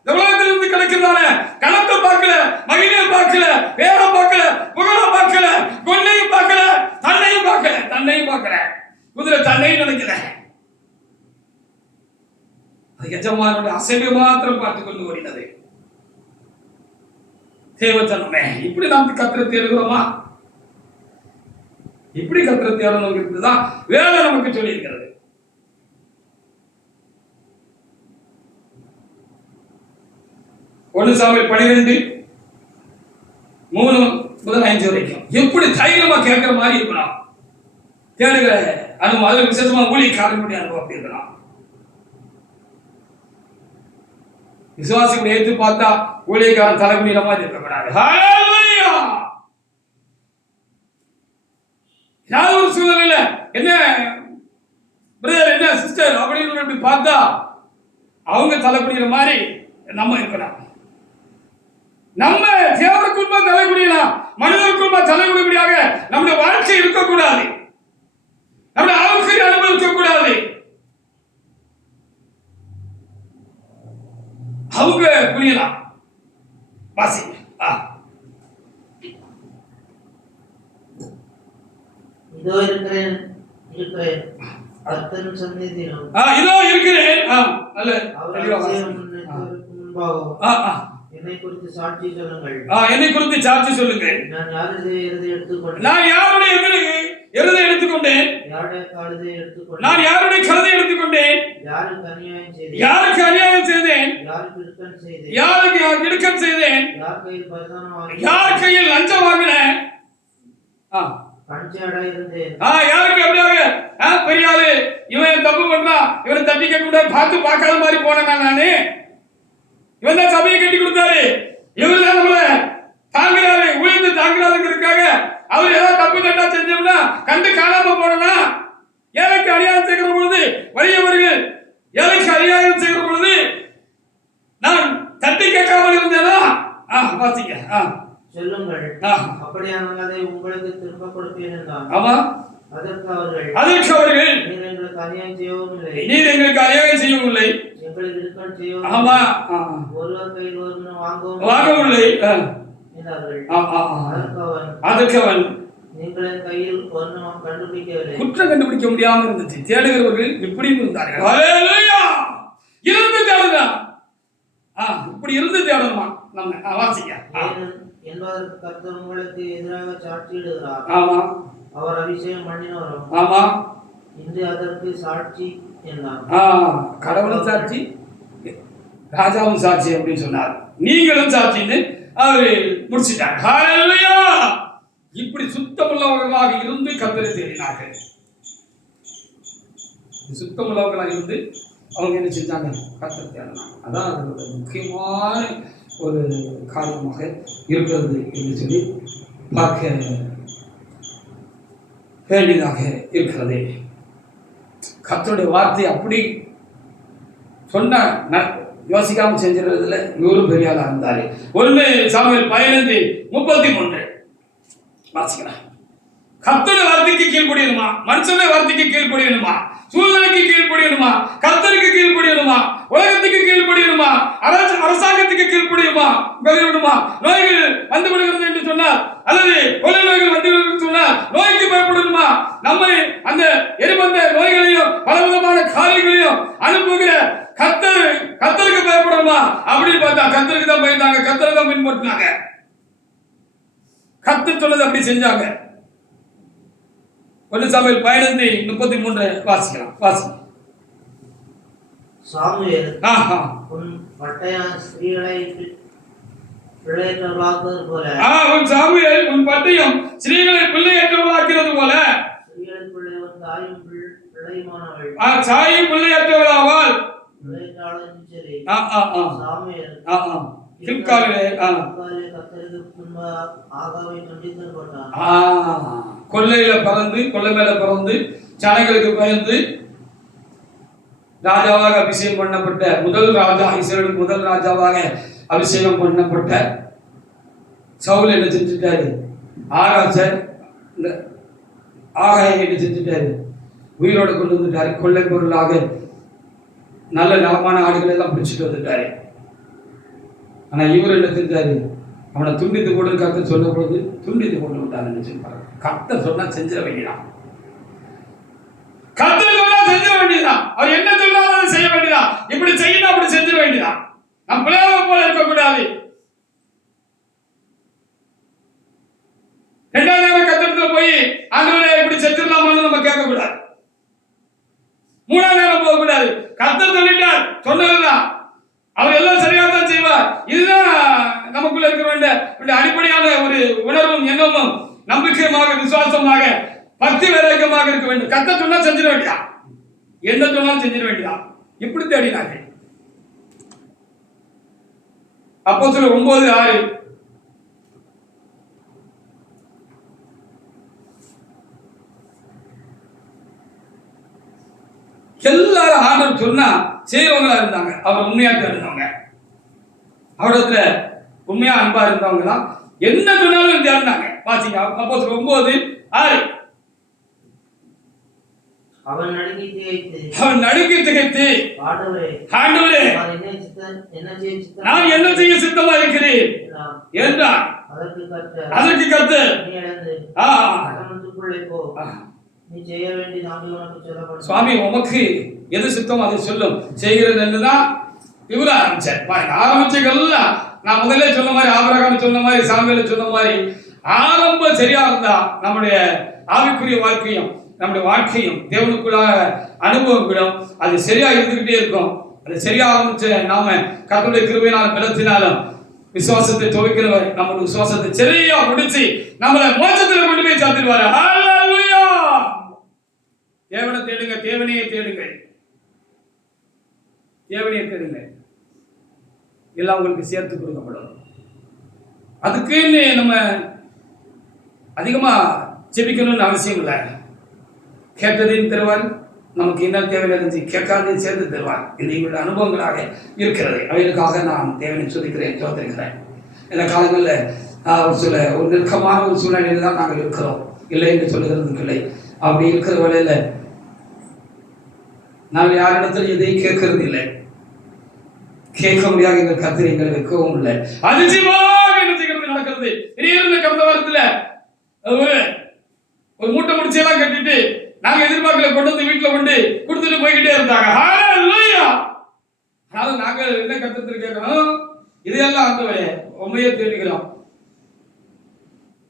இந்த உலகத்திலிருந்து கிடைக்கிறதான கணத்தை பார்க்கல, மகிமையை பார்க்கல, பேரை பார்க்கல, புகழை பார்க்கல, கொள்ளையும் பார்க்கல, தன்னையும் பார்க்கல, தன்னையும் பார்க்கல. குதிரை தன்னையும் நினைக்கல, எஜமானுடைய அசைவை மாத்திரம் பார்த்துக் கொண்டு ஓடினது. தேவத்தனமே, இப்படி நாம் கத்திர தேடுகிறோமா? இப்படி கத்திர தேடணும் தான் வேதம் நமக்கு சொல்லி இருக்கிறது. ஒன்று சாமுவேல் 12:3 முதல் 5 வரைக்கும் எப்படி தைரியமா கேட்கிற மாதிரி இருக்கணும். தேடுகிற அனுபவம், அதுல விசேஷமா ஊழியக்காரனுடைய அனுபவம் அப்படி இருக்கணும். விசுவாசிகளை ஏற்று பார்த்தா ஊழியக்காரன் தலைமுடியில மாதிரி இருக்கக்கூடாது. ஹalleluya! ஏதாவது ஒரு சூழ்நிலையில என்ன பிரதர், என்ன சிஸ்டர் அப்படின்னு பார்த்தா அவங்க தலைமுடியிற மாதிரி நம்ம இருக்கணும். நம்ம தேவனுக்குள்மா தலைமுடியலாம், மனிதனுக்குள்மா தலைமுடியாக நம்முடைய வாழ்க்கை இருக்கக்கூடாது, நம்முடைய ஆவிக்குரிய அனுபவம் இருக்கக்கூடாது. அவங்க புரியலாம். வாசிங்க. இதோ இருக்கிறேன் கர்த்தரின் சந்நிதியிலும் இதோ இருக்கிறேன். நல்ல முன்பாக என்னை குறித்து சாட்சி சொல்லுங்கள். என்னை குறித்து சாட்சி சொல்லுங்கள். நான் யாருடைய எருதை எடுத்துக்கொண்டேன், நான் யாருடைய எருதை எடுத்துக்கொண்டேன், யாருடைய கழுதை எடுத்துக்கொண்டேன், நான் யாருடைய கழுதை எடுத்துக்கொண்டேன், யாருக்கு அநியாயம் செய்தேன், யாருக்கு அநியாயம் செய்தேன், யாருக்கு இடுக்கண் செய்தேன், யாருக்கு இடுக்கண் செய்தேன், யார் கையில் பரிதானம் வாங்கினேன், யார் கையில் லஞ்சம் வாங்கினேன், கஞ்சடா இருந்தேன், யாருக்கு எப்படியாக பெரிய ஆளு இவன் தப்பு பண்றா, இவனை தட்டிக்க கூட பார்க்காத மாதிரி போனேன் நானு. இவன் தான் சபையை கட்டி கொடுத்தாரு, இவர் தான் நம்மள தாங்குறாரு, உயர்ந்து தாங்குறாருங்கிறதுக்காக அவர் ஏதாவது தப்பு தட்டா செஞ்சோம்னா கண்டு காணாம போனா, ஏழைக்கு அநியாயம் செய்கிற பொழுது வலியவர்கள் ஏழைக்கு அநியாயம் செய்கிற பொழுது நான் தட்டி கேட்காமல் இருந்தேனா? வாசிங்க. சொல்லுங்கள், அப்படியானால் அதை உங்களுக்கு திரும்ப கொடுப்பேன் என்றான். ஆமா, அதற்கு அவர்கள் நீர் எங்களுக்கு அநியாயம் செய்யவும் இல்லை, நீர் எங்களுக்கு அநியாயம் செய்யவும் இல்லை, எங்களுக்கு இடுக்கண் செய்யவும், ஆமா, ஒருவர் கையில் ஒருவன் வாங்கவும் இல்லை என்றார்கள். அதற்கு அவன் நீங்களின் கையில் ஒன்றும் கண்டுபிடிக்கவில்லை. குற்றம் கண்டுபிடிக்க முடியாமல் இருந்துச்சு. தேடுகிறவர்கள் இப்படி இருந்தார்கள். ஹalleluya! இருந்து தேடுங்க. இப்படி இருந்து தேடணுமா? நம்ம வாசிங்க. என்பதற்கு கர்த்தர் உங்களுக்கு எதிராக சாட்சியிடுகிறார். ஆமா, அவர் அபிஷேகம் பண்ணினவரும். ஆமா, இன்று அதற்கு சாட்சி என்றார். கடவுளும் சாட்சி, ராஜாவும் சாட்சி அப்படின்னு சொன்னார். நீங்களும் சாட்சின்னு அவரு முடிச்சிட்டார். ஹalleluya! இப்படி சுத்தமுள்ளவர்களாக இருந்து கர்த்தரை தேடினார்கள். சுத்தமுள்ளவர்களாக இருந்து அவங்க என்ன செஞ்சாங்க? கர்த்தரை தேடினாங்க. அதான் அதோட முக்கியமான ஒரு காரியமாக இருக்கிறது என்று சொல்லி பார்க்க வேண்டியதாக இருக்கிறது. கர்த்தருடைய வார்த்தை அப்படி சொன்ன யோசிக்காம செஞ்சிருக்கிறதுல இவரும் பெரிய ஆளா இருந்தாரு. 1 சாமுவேல் 15:33 வாசிக்கலாம். கர்த்தருடைய வார்த்தைக்கு கீழ்ப்படியணுமா? மனுஷனுடைய வார்த்தைக்கு கீழ்ப்படியணுமா? சூழ்நிலைக்கு கீழ்ப்படியணுமா? கர்த்தருக்கு கீழ்ப்படியணுமா? உலகத்துக்கு கீழ்ப்படியணுமா? அரசாங்கத்துக்கு கீழ்ப்படியுமா? வெளியிடுமா? நோய்கள் வந்து விடுகிறது என்று சொன்னார், அல்லது கொள்ளை நோய்கள் வந்து விடுகிறது சொன்னார், நோய்க்கு பயப்படணுமா? நம்மை அந்த எரிபந்த நோய்களையும் பலவிதமான காரியங்களையும் அனுப்புகிற கர்த்தருக்கு பயப்படணுமா அப்படின்னு பார்த்தா கர்த்தருக்கு தான் பயந்தாங்க, கர்த்தரை தான் பின்பற்றினாங்க. கர்த்தர் சொன்னது அப்படி செஞ்சாங்க. 1 சாமுவேல் 15:33 வாசிக்கலாம். வாசிக்கலாம். சாமுவேல் உன் பட்டய ஸ்திரீகளை பிள்ளையற்றவர்களாக்குவது போல உன் சாமுவேல் உன் பட்டயம் ஸ்திரீகளை பிள்ளையற்றவளாக்கிறது போல ஸ்திரீகளுக்குள்ளே ஒரு தாயும் பிள்ளையுமானவள் சாயும் பிள்ளையற்றவளாவாள். பிள்ளையற்றாலும் சரி சாமுவேல் கில்காலிலே கர்த்தருக்கு முன்பாக ஆகாவை கண்டித்து போட்டான். கொள்ளையில பறந்து கொள்ளை மேல பறந்து ஜனங்களுக்கு பயந்து ராஜாவாக அபிஷேகம் பண்ணப்பட்ட முதல் ராஜா, இஸ்ரவேலுக்கு முதல் ராஜாவாக அபிஷேகம் பண்ணப்பட்ட சவுல் என்ன செஞ்சுட்டாரு? ஆகாயை என்ன செஞ்சுட்டாரு? உயிரோடு கொண்டு வந்துட்டாரு. கொள்ளை பொருளாக நல்ல நலமான ஆடுகள் எல்லாம் பிடிச்சிட்டு வந்துட்டாரு. ஆனா இவர் என்ன செஞ்சாரு? அவனை துண்டித்து போட்டு கர்த்தர் சொன்ன பொழுது துண்டித்து போட்டு விட்டாருன்னு சொல்றாரு. கர்த்தர் சொன்னா செஞ்சிட வேண்டியதான். கர்த்தர் சொன்னா செஞ்சிட வேண்டியதான். அவர் என்ன சொன்னாலும் அதை செய்ய வேண்டியதான். இப்படி செய்யணும் அப்படி செஞ்சிட வேண்டியதான். நம் பிள்ளைகளை போல இருக்கக்கூடாது. ரெண்டாவது நேரம் கர்த்தரத்துல போய் ஆண்டவரே இப்படி செஞ்சிடலாமான்னு நம்ம கேட்க கூடாது. மூணாவது நேரம் போக கூடாது. கர்த்தர் சொல்லிட்டார், சொன்னதுதான், அவர் எல்லாம் சரியா தான் செய்வார். இதுதான் நமக்குள்ள இருக்க வேண்டிய அடிப்படையான ஒரு உணர்வும் எண்ணமும் நம்பிக்கையமாக விசுவாசமாக பக்தி வைராக்கியமாக இருக்க வேண்டும். கர்த்தர் சொன்னா செஞ்சிட வேண்டியதா, என்ன சொன்னாலும் செஞ்சிட வேண்டியதா. இப்படி தேடினாங்க. அப்போஸ்தலர் 9:6 எல்லாரும் ஆண்டவர் சொன்னா செய்யறவங்களா இருந்தாங்க. அவர் உண்மையா இருந்தவங்க, அவரிடத்துல உண்மையா அன்பா இருந்தவங்க தான் என்ன சொன்னாலும் தேடினாங்க. வாசிங்க அப்போஸ்தலர் 9:6. அவன் நடுங்கி திகைத்து ஆண்டவரே நான் என்ன செய்ய சித்தமா இருக்கிறேன் என்றார். அதற்கு கர்த்தர் சுவாமி உமக்கு எது சித்தம் அதை சொல்லும் செய்கிறது என்றுதான் இவரு ஆரம்பிச்சார். ஆரம்பிச்சதெல்லாம் நான் முதல்ல சொன்ன மாதிரி, ஆபிரகாம் சொன்ன மாதிரி, சாமுவேல் சொன்ன மாதிரி ஆரம்பம் சரியா இருந்தா நம்முடைய ஆவிக்குரிய வாழ்க்கையும் நம்முடைய வாழ்க்கையும் தேவனுக்குள்ளாக அனுபவங்களும் அது சரியா இருந்துகிட்டே இருக்கும். அது சரியா ஆரம்பிச்ச நாம கர்த்தருடைய கிருபையினாலும் பலத்தினாலும் விசுவாசத்தை துவைக்கிறவர் நம்முடைய விசுவாசத்தை சரியா முடிச்சு நம்மளை மோட்சத்துல கொண்டு போய் சேர்த்துருவாரு. ஹல்லேலூயா! தேவனை தேடுங்க, தேவனையே தேடுங்க, தேவனையே தேடுங்க, எல்லாம் உங்களுக்கு சேர்த்து கொடுக்கப்படும். அதுக்குன்னு நம்ம அதிகமா ஜெபிக்கணும்னு அவசியம் இல்லை. கேட்டதையும் தருவார், நமக்கு என்ன தேவை இருந்துச்சு கேட்காதையும் சேர்ந்து தருவார். இது எங்களுடைய அனுபவங்களாக இருக்கிறது. அவைகளுக்காக நான் தேவனை சொல்லிக்கிறேன், தோற்றிருக்கிறேன். இந்த காலங்களில் ஒரு நெருக்கமான ஒரு சூழ்நிலையில் தான் நாங்கள் இருக்கிறோம். இல்லை என்று சொல்லுகிறதுக்கு இல்லை. அப்படி இருக்கிற வேளையில் நாங்கள் யாரிடத்தில் எதையும் கேட்கறது இல்லை, கேட்க முடியாத எங்கள் கர்த்தர் எங்களை வைக்கவும் இல்லை. அதிசயமாக என்ன செய்கிறது நடக்கிறது. கடந்த வாரத்தில் ஒரு மூட்டை முடிச்சு எல்லாம் கட்டிட்டு நாங்க எதிர்பார்க்கல கொண்டு வந்து வீட்டுல கொண்டு கொடுத்துட்டு போய்கிட்டே இருந்தாங்க. ஹல்லேலூயா! அதனால நாங்க என்ன கர்த்தர் கேட்கணும், இதையெல்லாம் ஆண்டவரே உண்மையை தேடுகிறோம்,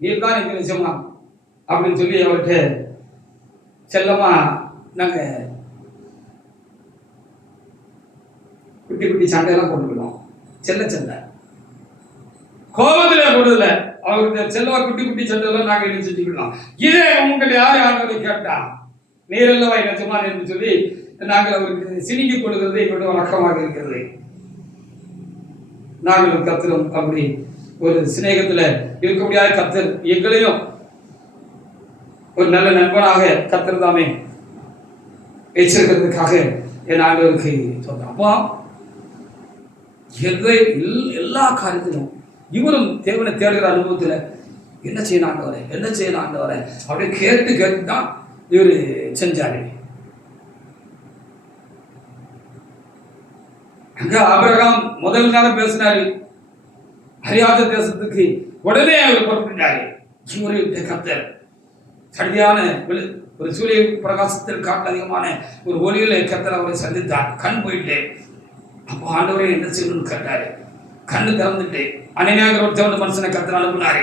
நீர் தான் எங்க நிஜமா அப்படின்னு சொல்லி அவர்கிட்ட செல்லமா நாங்க குட்டி குட்டி சண்டையெல்லாம் போட்டுக்கிறோம். செல்ல கோபத்துல போடுறதுல அவருக்கு செல்லவா குட்டி குட்டி சண்டையெல்லாம் நாங்க என்ன செஞ்சுக்கிட்டோம். இதே உங்ககிட்ட யாரு ஆண்டவரை கேட்டா நீரெல்லவா நிஜமா என்று சொல்லி நாங்கள் அவருக்கு சினிக்கி கொடுக்கிறது எங்களுடைய வழக்கமாக இருக்கிறது. நாங்களும் கர்த்தரும் அப்படி ஒரு சிநேகத்துல இருக்க முடியாத கர்த்தர் எங்களையும் ஒரு நல்ல நண்பனாக கர்த்தர் தாமே வச்சிருக்கிறதுக்காக என் ஆண்டவருக்கு சொன்னோம். அப்போ எல்லா காரியத்திலும் இவரும் தேவனை தேடுகிற அனுபவத்துல என்ன செய்யணும் ஆண்டவரே, என்ன செய்யணும் ஆண்டவரே அப்படியே கேட்டு தான் இவரு செஞ்சாரு. அங்க ஆபிரகாம் முதல் நேரம் பேசினாரு, அறியாத தேசத்துக்கு உடனே அவர் புறப்பட்டாரு. இவரு கர்த்தர் சரியான ஒரு சூரிய பிரகாசத்தில் காட்ட அதிகமான ஒரு ஒளியில கர்த்தர் அவரை சந்தித்தார். கண் போயிட்டு அப்போ ஆண்டவரே என்ன செய்யணும்னு கேட்டாரு. கண்ணு திறந்துட்டு அநேகர் ஒரு தேவன மனுஷனை கர்த்தர் அனுப்புனாரு.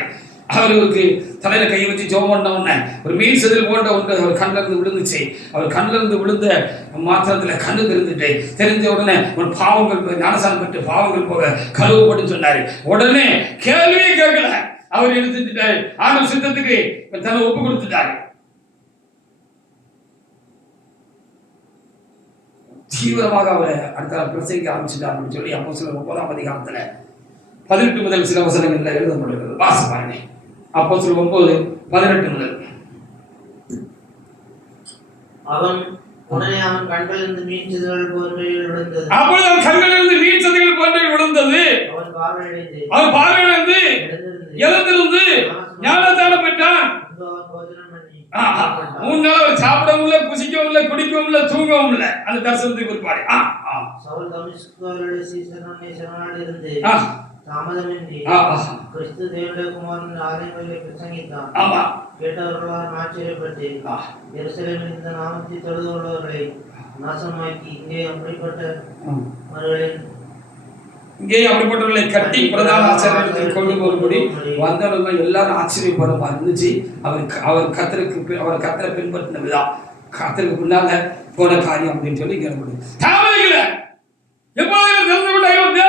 அவருக்கு தலையில கை வச்சு ஜெபம் பண்ண உடனே ஒரு மீன் செதில் போன்ற ஒன்று அவர் கண்ணில் இருந்து விழுந்துச்சு. அவர் கண்ணில் இருந்து விழுந்த மாத்திரத்தில் கண்ணு தெரிஞ்சுட்டு தெரிஞ்ச உடனே ஒரு பாவங்கள் ஞானசானம் பெற்று பாவங்கள் போக கழுவப்பட்டு சொன்னாரு. உடனே கேள்வியே கேட்கல, அவர் என்ன செஞ்சுட்டாரு, ஆண்டவர் சித்தத்துக்கு தன்னை ஒப்பு கொடுத்துட்டாரு. தீவிரமாக அவரை அடுத்த பிரசங்கிக்க ஆரம்பிச்சுட்டார் அப்படின்னு சொல்லி அப்போஸ்தலர் 9ஆம் அதிகாரத்துல 18 முதல் சில வசனங்கள்ல எழுதப்பட்டிருக்கிறது. வாசி பாருங்க. அப்போஸ்தலர் 9:18 முதல். அவன் உடனே அவன் கண்களிலிருந்து மீன் சிதறல் போன்றவை விழுந்தது. அப்பொழுது அவன் கண்களிலிருந்து மீன் சிதறல் போன்றவை விழுந்தது. அவன் பார்வையிழந்து எழுந்திருந்து ஞானஸ்நானம் பெற்றான். 3 நாள் அவர் சாப்பிடவும் இல்லை, புசிக்கவும் இல்லை, குடிக்கவும் இல்லை, தூங்கவும் இல்லை. அந்த தரிசனத்துக்கு குறிப்பாடு சவுல் தமஸ்குவிலே சீசனுடைய சரணால் இருந்து தாமதமின்றி கிறிஸ்து தேவனுடைய குமாரன் ஆலயங்களிலே பிரசங்கித்தான். கேட்டவர்களால் ஆச்சரியப்பட்டு எருசலேமில் இந்த நாமத்தை தொழுதுள்ளவர்களை நாசமாக்கி இங்கே அப்படிப்பட்டவர்களை கட்டி பிரதான ஆச்சரியத்தில் கொண்டு போகும்படி வந்தவர்கள் எல்லாரும் ஆச்சரியப்படுமா இருந்துச்சு. அவர் கத்தரை பின்பற்றின விதம், கத்தருக்கு பின்னால போன காரியம் அப்படின்னு சொல்லி கேட்கப்படுது.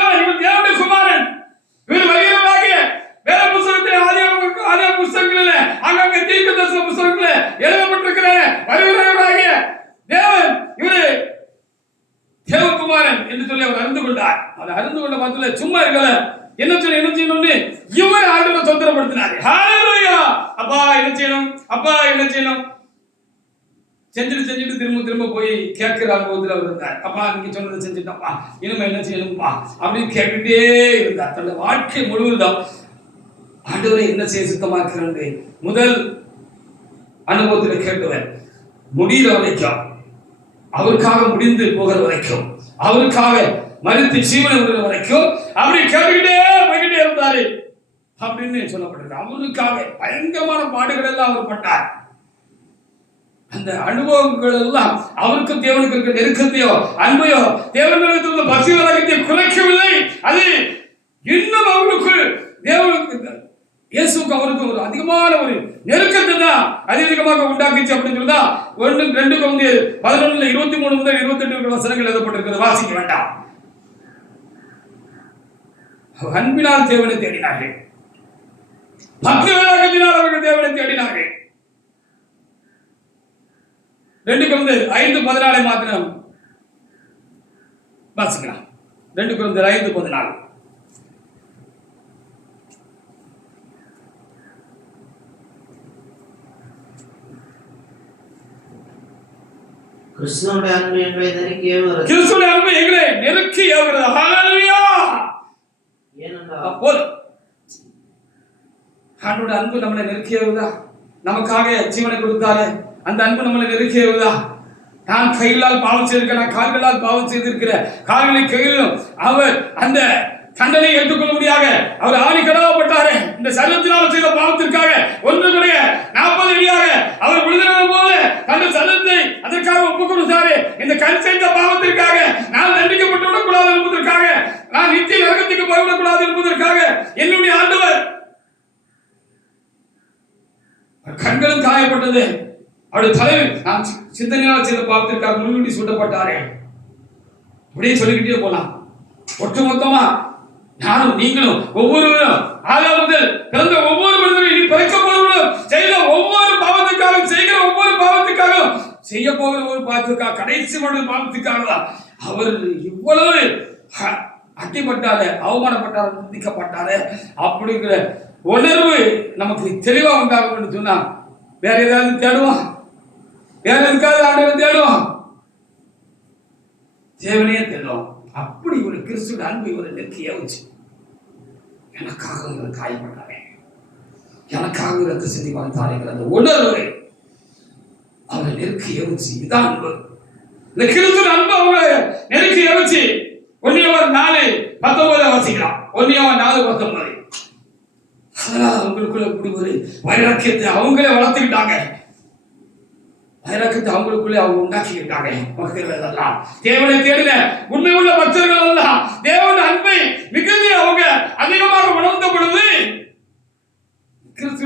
தேவனுடைய குமாரன் இவர் வகையிலாகிய வேத புத்தகத்தில் ஆதிய புத்தகங்களில் அங்கங்க தீர்க்கதரிசன புத்தகங்களில் எழுதப்பட்டிருக்கிற வருகிறவராகிய தேவன் இவரு தேவகுமாரன் என்று சொல்லி அவர் அறிந்து கொண்டார். அவர் அறிந்து கொண்ட மத்தியில சும்மா இருக்கல, என்ன செய்யணும்னு இவர் ஆண்டவரை தொந்தரப்படுத்தினார். ஹalleluya! அப்பா என்ன செய்யணும், அப்பா என்ன செய்யணும், செஞ்சுட்டு திரும்ப போய் கேட்கிற அனுபவத்தில் அவர் இருந்தார். அப்பா நீங்க சொன்னதை செஞ்சுட்டப்பா, இனிமே என்ன செய்யணும்ப்பா அப்படின்னு கேட்டுட்டே இருந்தார். தன்னுடைய வாழ்க்கை முழுவதும் ஆண்டவரை என்ன செய்ய சுத்தமாக்குறேன் முதல் அனுபவத்தில் கேட்டவர் முடிகிற வரைக்கும், அவருக்காக முடிந்து போகிற வரைக்கும், அவருக்காக மரித்து ஜீவனை விடுற வரைக்கும் அப்படி கேட்டுக்கிட்டே போய்கிட்டே இருந்தாரு அப்படின்னு சொல்லப்படுகிறது. அவருக்காக பயங்கரமான பாடுகள் எல்லாம் அவர் பட்டார். அந்த அனுபவங்கள் எல்லாம் அவருக்கும் தேவனுக்கு இருக்க நெருக்கத்தையோ அன்பையோ தேவனுடைய பக்தி வழக்கத்தையோ குறைக்கவில்லை. அது இன்னும் அவருக்கு தேவனுக்கு இயேசுக்கு அவருக்கு ஒரு அதிகமான ஒரு நெருக்கத்தை தான் அதிகமாக உண்டாக்கிச்சு அப்படின்னு சொல்லிதான் 1-2 கொரிந்தியர் 11:23 முதல் 28 வசனங்கள் எழுதப்பட்டிருக்கிறது. வாசிக்க வேண்டாம். அன்பினால் தேவனை தேடினார்கள், பக்தி வழக்கத்தினால் அவர்கள் தேவனை தேடினார்கள். 2 கொரிந்தியர் 5:14 மாத்திரம் வாசிக்கலாம். 2 கொரிந்தியர் 5:14. கிறிஸ்துவினுடைய அன்பு எங்களை நெருக்கி ஏவுகிறது. கிறிஸ்துவினுடைய அன்பு எங்களை நெருக்கி ஏவுகிறது. ஹalleluya! அப்போ ஆண்டவருடைய அன்பு நம்மளை நெருக்கி ஏவுதா? நமக்காக ஜீவனை கொடுத்தாரே அந்த அன்பு நம்மளை நெருக்கி ஏவுதா? நான் கைகளால் பாவம் செய்திருக்கிறேன், நான் கால்களால் பாவம் செய்திருக்கிறேன், கால்களை கையிலும் அவர் அந்த தண்டனை ஏற்றுக்கொள்ள முடியாத அவர் ஆணி கடவுப்பட்டாரே இந்த சரீரத்தினால் செய்த பாவத்திற்காக ஒன்று கூட 40 அடியாக அவர் விழுந்தது போல தன்னுடைய சரீரத்தை அதற்காக ஒப்பு கொடுத்தாரே. இந்த கண் செய்த பாவத்திற்காக நான் தண்டிக்கப்பட்டு விடக்கூடாது என்பதற்காக, நான் நித்திய நரகத்துக்கு போய்விடக்கூடாது என்பதற்காக என்னுடைய ஆண்டவர் கண்களும் காயப்பட்டது. அவருடைய தலைவர் நான் சிந்தனையால் செய்த பாவத்திற்காக முன்னுடி சூட்டப்பட்டாரே. இப்படியே சொல்லிக்கிட்டே போலாம். ஒட்டுமொத்தமா நானும் நீங்களும் ஒவ்வொருவரும் ஆதாம் முதல் பிறந்த ஒவ்வொரு மனிதனும் பிறக்கப்படுவதும் செய்த ஒவ்வொரு பாவத்துக்காகவும் செய்கிற ஒவ்வொரு பாவத்துக்காகவும் செய்ய போகிற ஒரு பாவத்துக்காக கடைசி பாவத்துக்காக தான் அவர் இவ்வளவு அட்டிப்பட்டாரு, அவமானப்பட்டாரு, நிந்திக்கப்பட்டாரு அப்படிங்கிற உணர்வு நமக்கு தெளிவா உண்டாகும் சொன்னா வேற ஏதாவது தேடுவோம், வேற எதுக்காவது ஆண்டவரை தேடுவோம், தேவனையே தேடுவோம். அப்படி ஒரு கிறிஸ்துவ அன்பு இவரை நெருக்கி ஏவுச்சு. எனக்காக இவர் காயப்பட்டாரே, எனக்காக ரத்த சிந்தி வந்தாருங்கிற அந்த உணர்வு அவரை நெருக்கி ஏவுச்சு. இதான் அன்பு. இந்த கிறிஸ்துவ அன்பு அவங்களை நெருக்கி ஏவுச்சு. 1 யோவான் 4:19 வாசிக்கலாம். 1 யோவான் 4:19. அதனால அவங்களுக்குள்ள இப்படி ஒரு வைராக்கியத்தை அவங்களே வளர்த்துக்கிட்டாங்க. வைராக்கியத்தை அவங்களுக்குள்ளே அவங்க உண்டாக்கிக்கிட்டாங்க. மக்கள் தேவனை தேடின உண்மை உள்ள பக்தர்கள் எல்லாம் தேவனுடைய அன்பை மிகுதி அவங்க அதிகமாக உணர்ந்த பொழுது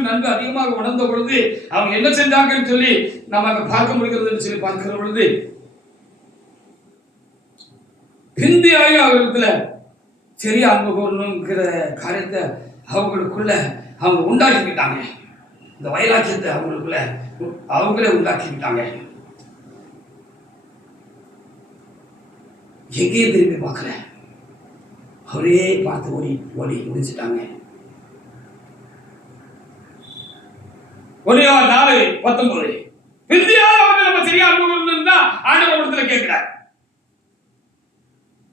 இயேசுவின் அன்பு அதிகமாக உணர்ந்த பொழுது அவங்க என்ன செஞ்சாங்கன்னு சொல்லி நம்ம அங்க பார்க்க முடிகிறதுன்னு சொல்லி பார்க்கிற பொழுது பிந்தியாகி அவர்களிடத்துல சரியா அன்பு கூறணுங்கிற காரியத்தை அவங்களுக்குள்ள அவங்க உண்டாக்கிக்கிட்டாங்க. இந்த வைராக்கியத்தை அவங்களுக்குள்ள அவங்களே உண்டாக்கிக்கிட்டாங்க. எங்கேயும் திரும்பி பார்க்கல, அவரே பார்த்து ஓடி ஓடி முடிச்சுட்டாங்க. 4:19 பிந்தியாக அவர்கள் நம்ம சரியா அன்பு கூறணும் தான் ஆண்டவர் இடத்துல கேட்கிறார்.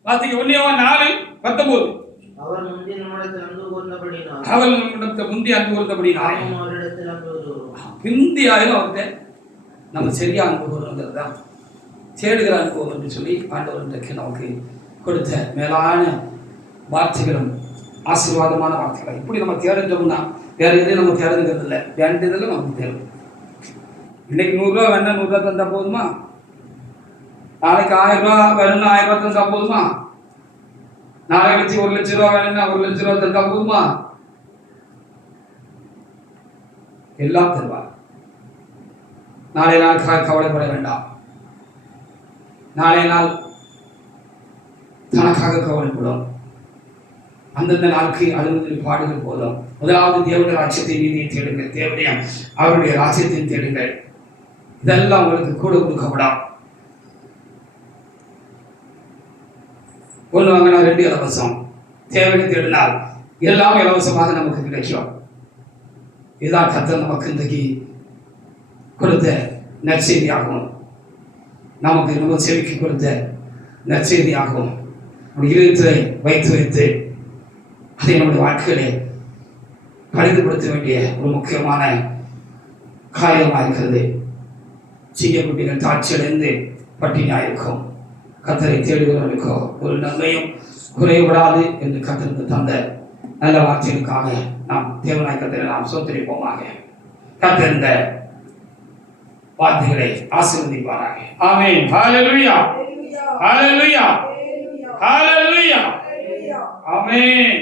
வாசிங்க 4:19 அவர் முந்தி நம்மிடத்தில் அன்பு கூர்ந்தபடியினால் அவள் நம்மிடத்தில் முந்தி அன்பு கூர்ந்தபடியினால் நாமும் அவரிடத்தில் அன்பு கூறுவோம். பிந்தியாயும் அவர்கிட்ட நம்ம சரியா அன்பு கூறணுங்கிறது தான் தேடுகிற அனுபவம் என்று சொல்லி ஆண்டவருக்கு நமக்கு கொடுத்த மேலான வார்த்தைகளும் ஆசீர்வாதமான வார்த்தைகள். இப்படி நம்ம தேடுறோம்னா வேற எதையும் நம்ம தேடுங்கிறது இல்லை, வேண்டியதில் நமக்கு தேடும். இன்னைக்கு 100 ரூபா வேணா 100 ரூபா தந்தா போதுமா? நாளைக்கு 1000 ரூபா வேணும்னா 1000 ரூபா தந்தா போதுமா? நாளை கழிச்சு 1 லட்சம் ரூபா வேணும்னா 1 லட்சம் ரூபா தந்தா போதுமா? எல்லாம் தருவார். நாளை நாள் கவலைப்பட வேண்டாம். நாளை நாள் தனக்காக கவலைப்படும். அந்தந்த நாளுக்கு அழுவது பாடுகள் போதும். முதலாவது தேவனுடைய ராஜ்யத்தை நீதியை தேடுங்கள், தேவனைய அவருடைய ராஜ்யத்தை தேடுங்கள். இதெல்லாம் உங்களுக்கு கூட கொடுக்கப்படாம். ஒன்று வாங்கினா 2 இலவசம். தேவனை தேடினால் எல்லாம் இலவசமாக நமக்கு கிடைக்கும். இதுதான் கர்த்தர் நமக்கு இன்றைக்கு கொடுத்த நற்செய்தியாகும். நமக்கு நம்ம செவிக்கு கொடுத்த நற்செய்தியாகும். இருதயத்தில் வைத்து வைத்து அதை நம்முடைய வாழ்க்கையிலே பரிந்துபடுத்த வேண்டிய ஒரு முக்கியமான காரியமாக இருக்கிறது. சிங்க குட்டிகள் தாட்சியடைந்து பட்டினியாயிருக்கும். கர்த்தரை தேடுகிறவர்களுக்கோ ஒரு நன்மையும் குறைவிடாது என்று கர்த்தருக்கு தந்த நல்ல வார்த்தைகளுக்காக நாம் தேவனாய் கர்த்தரை நாம் சோதரிப்போமாக. கர்த்தர் இந்த வார்த்தைகளை ஆசீர்வதிப்பாராக. ஆமென். ஹல்லேலூயா, ஹல்லேலூயா, ஹல்லேலூயா, ஆமென்.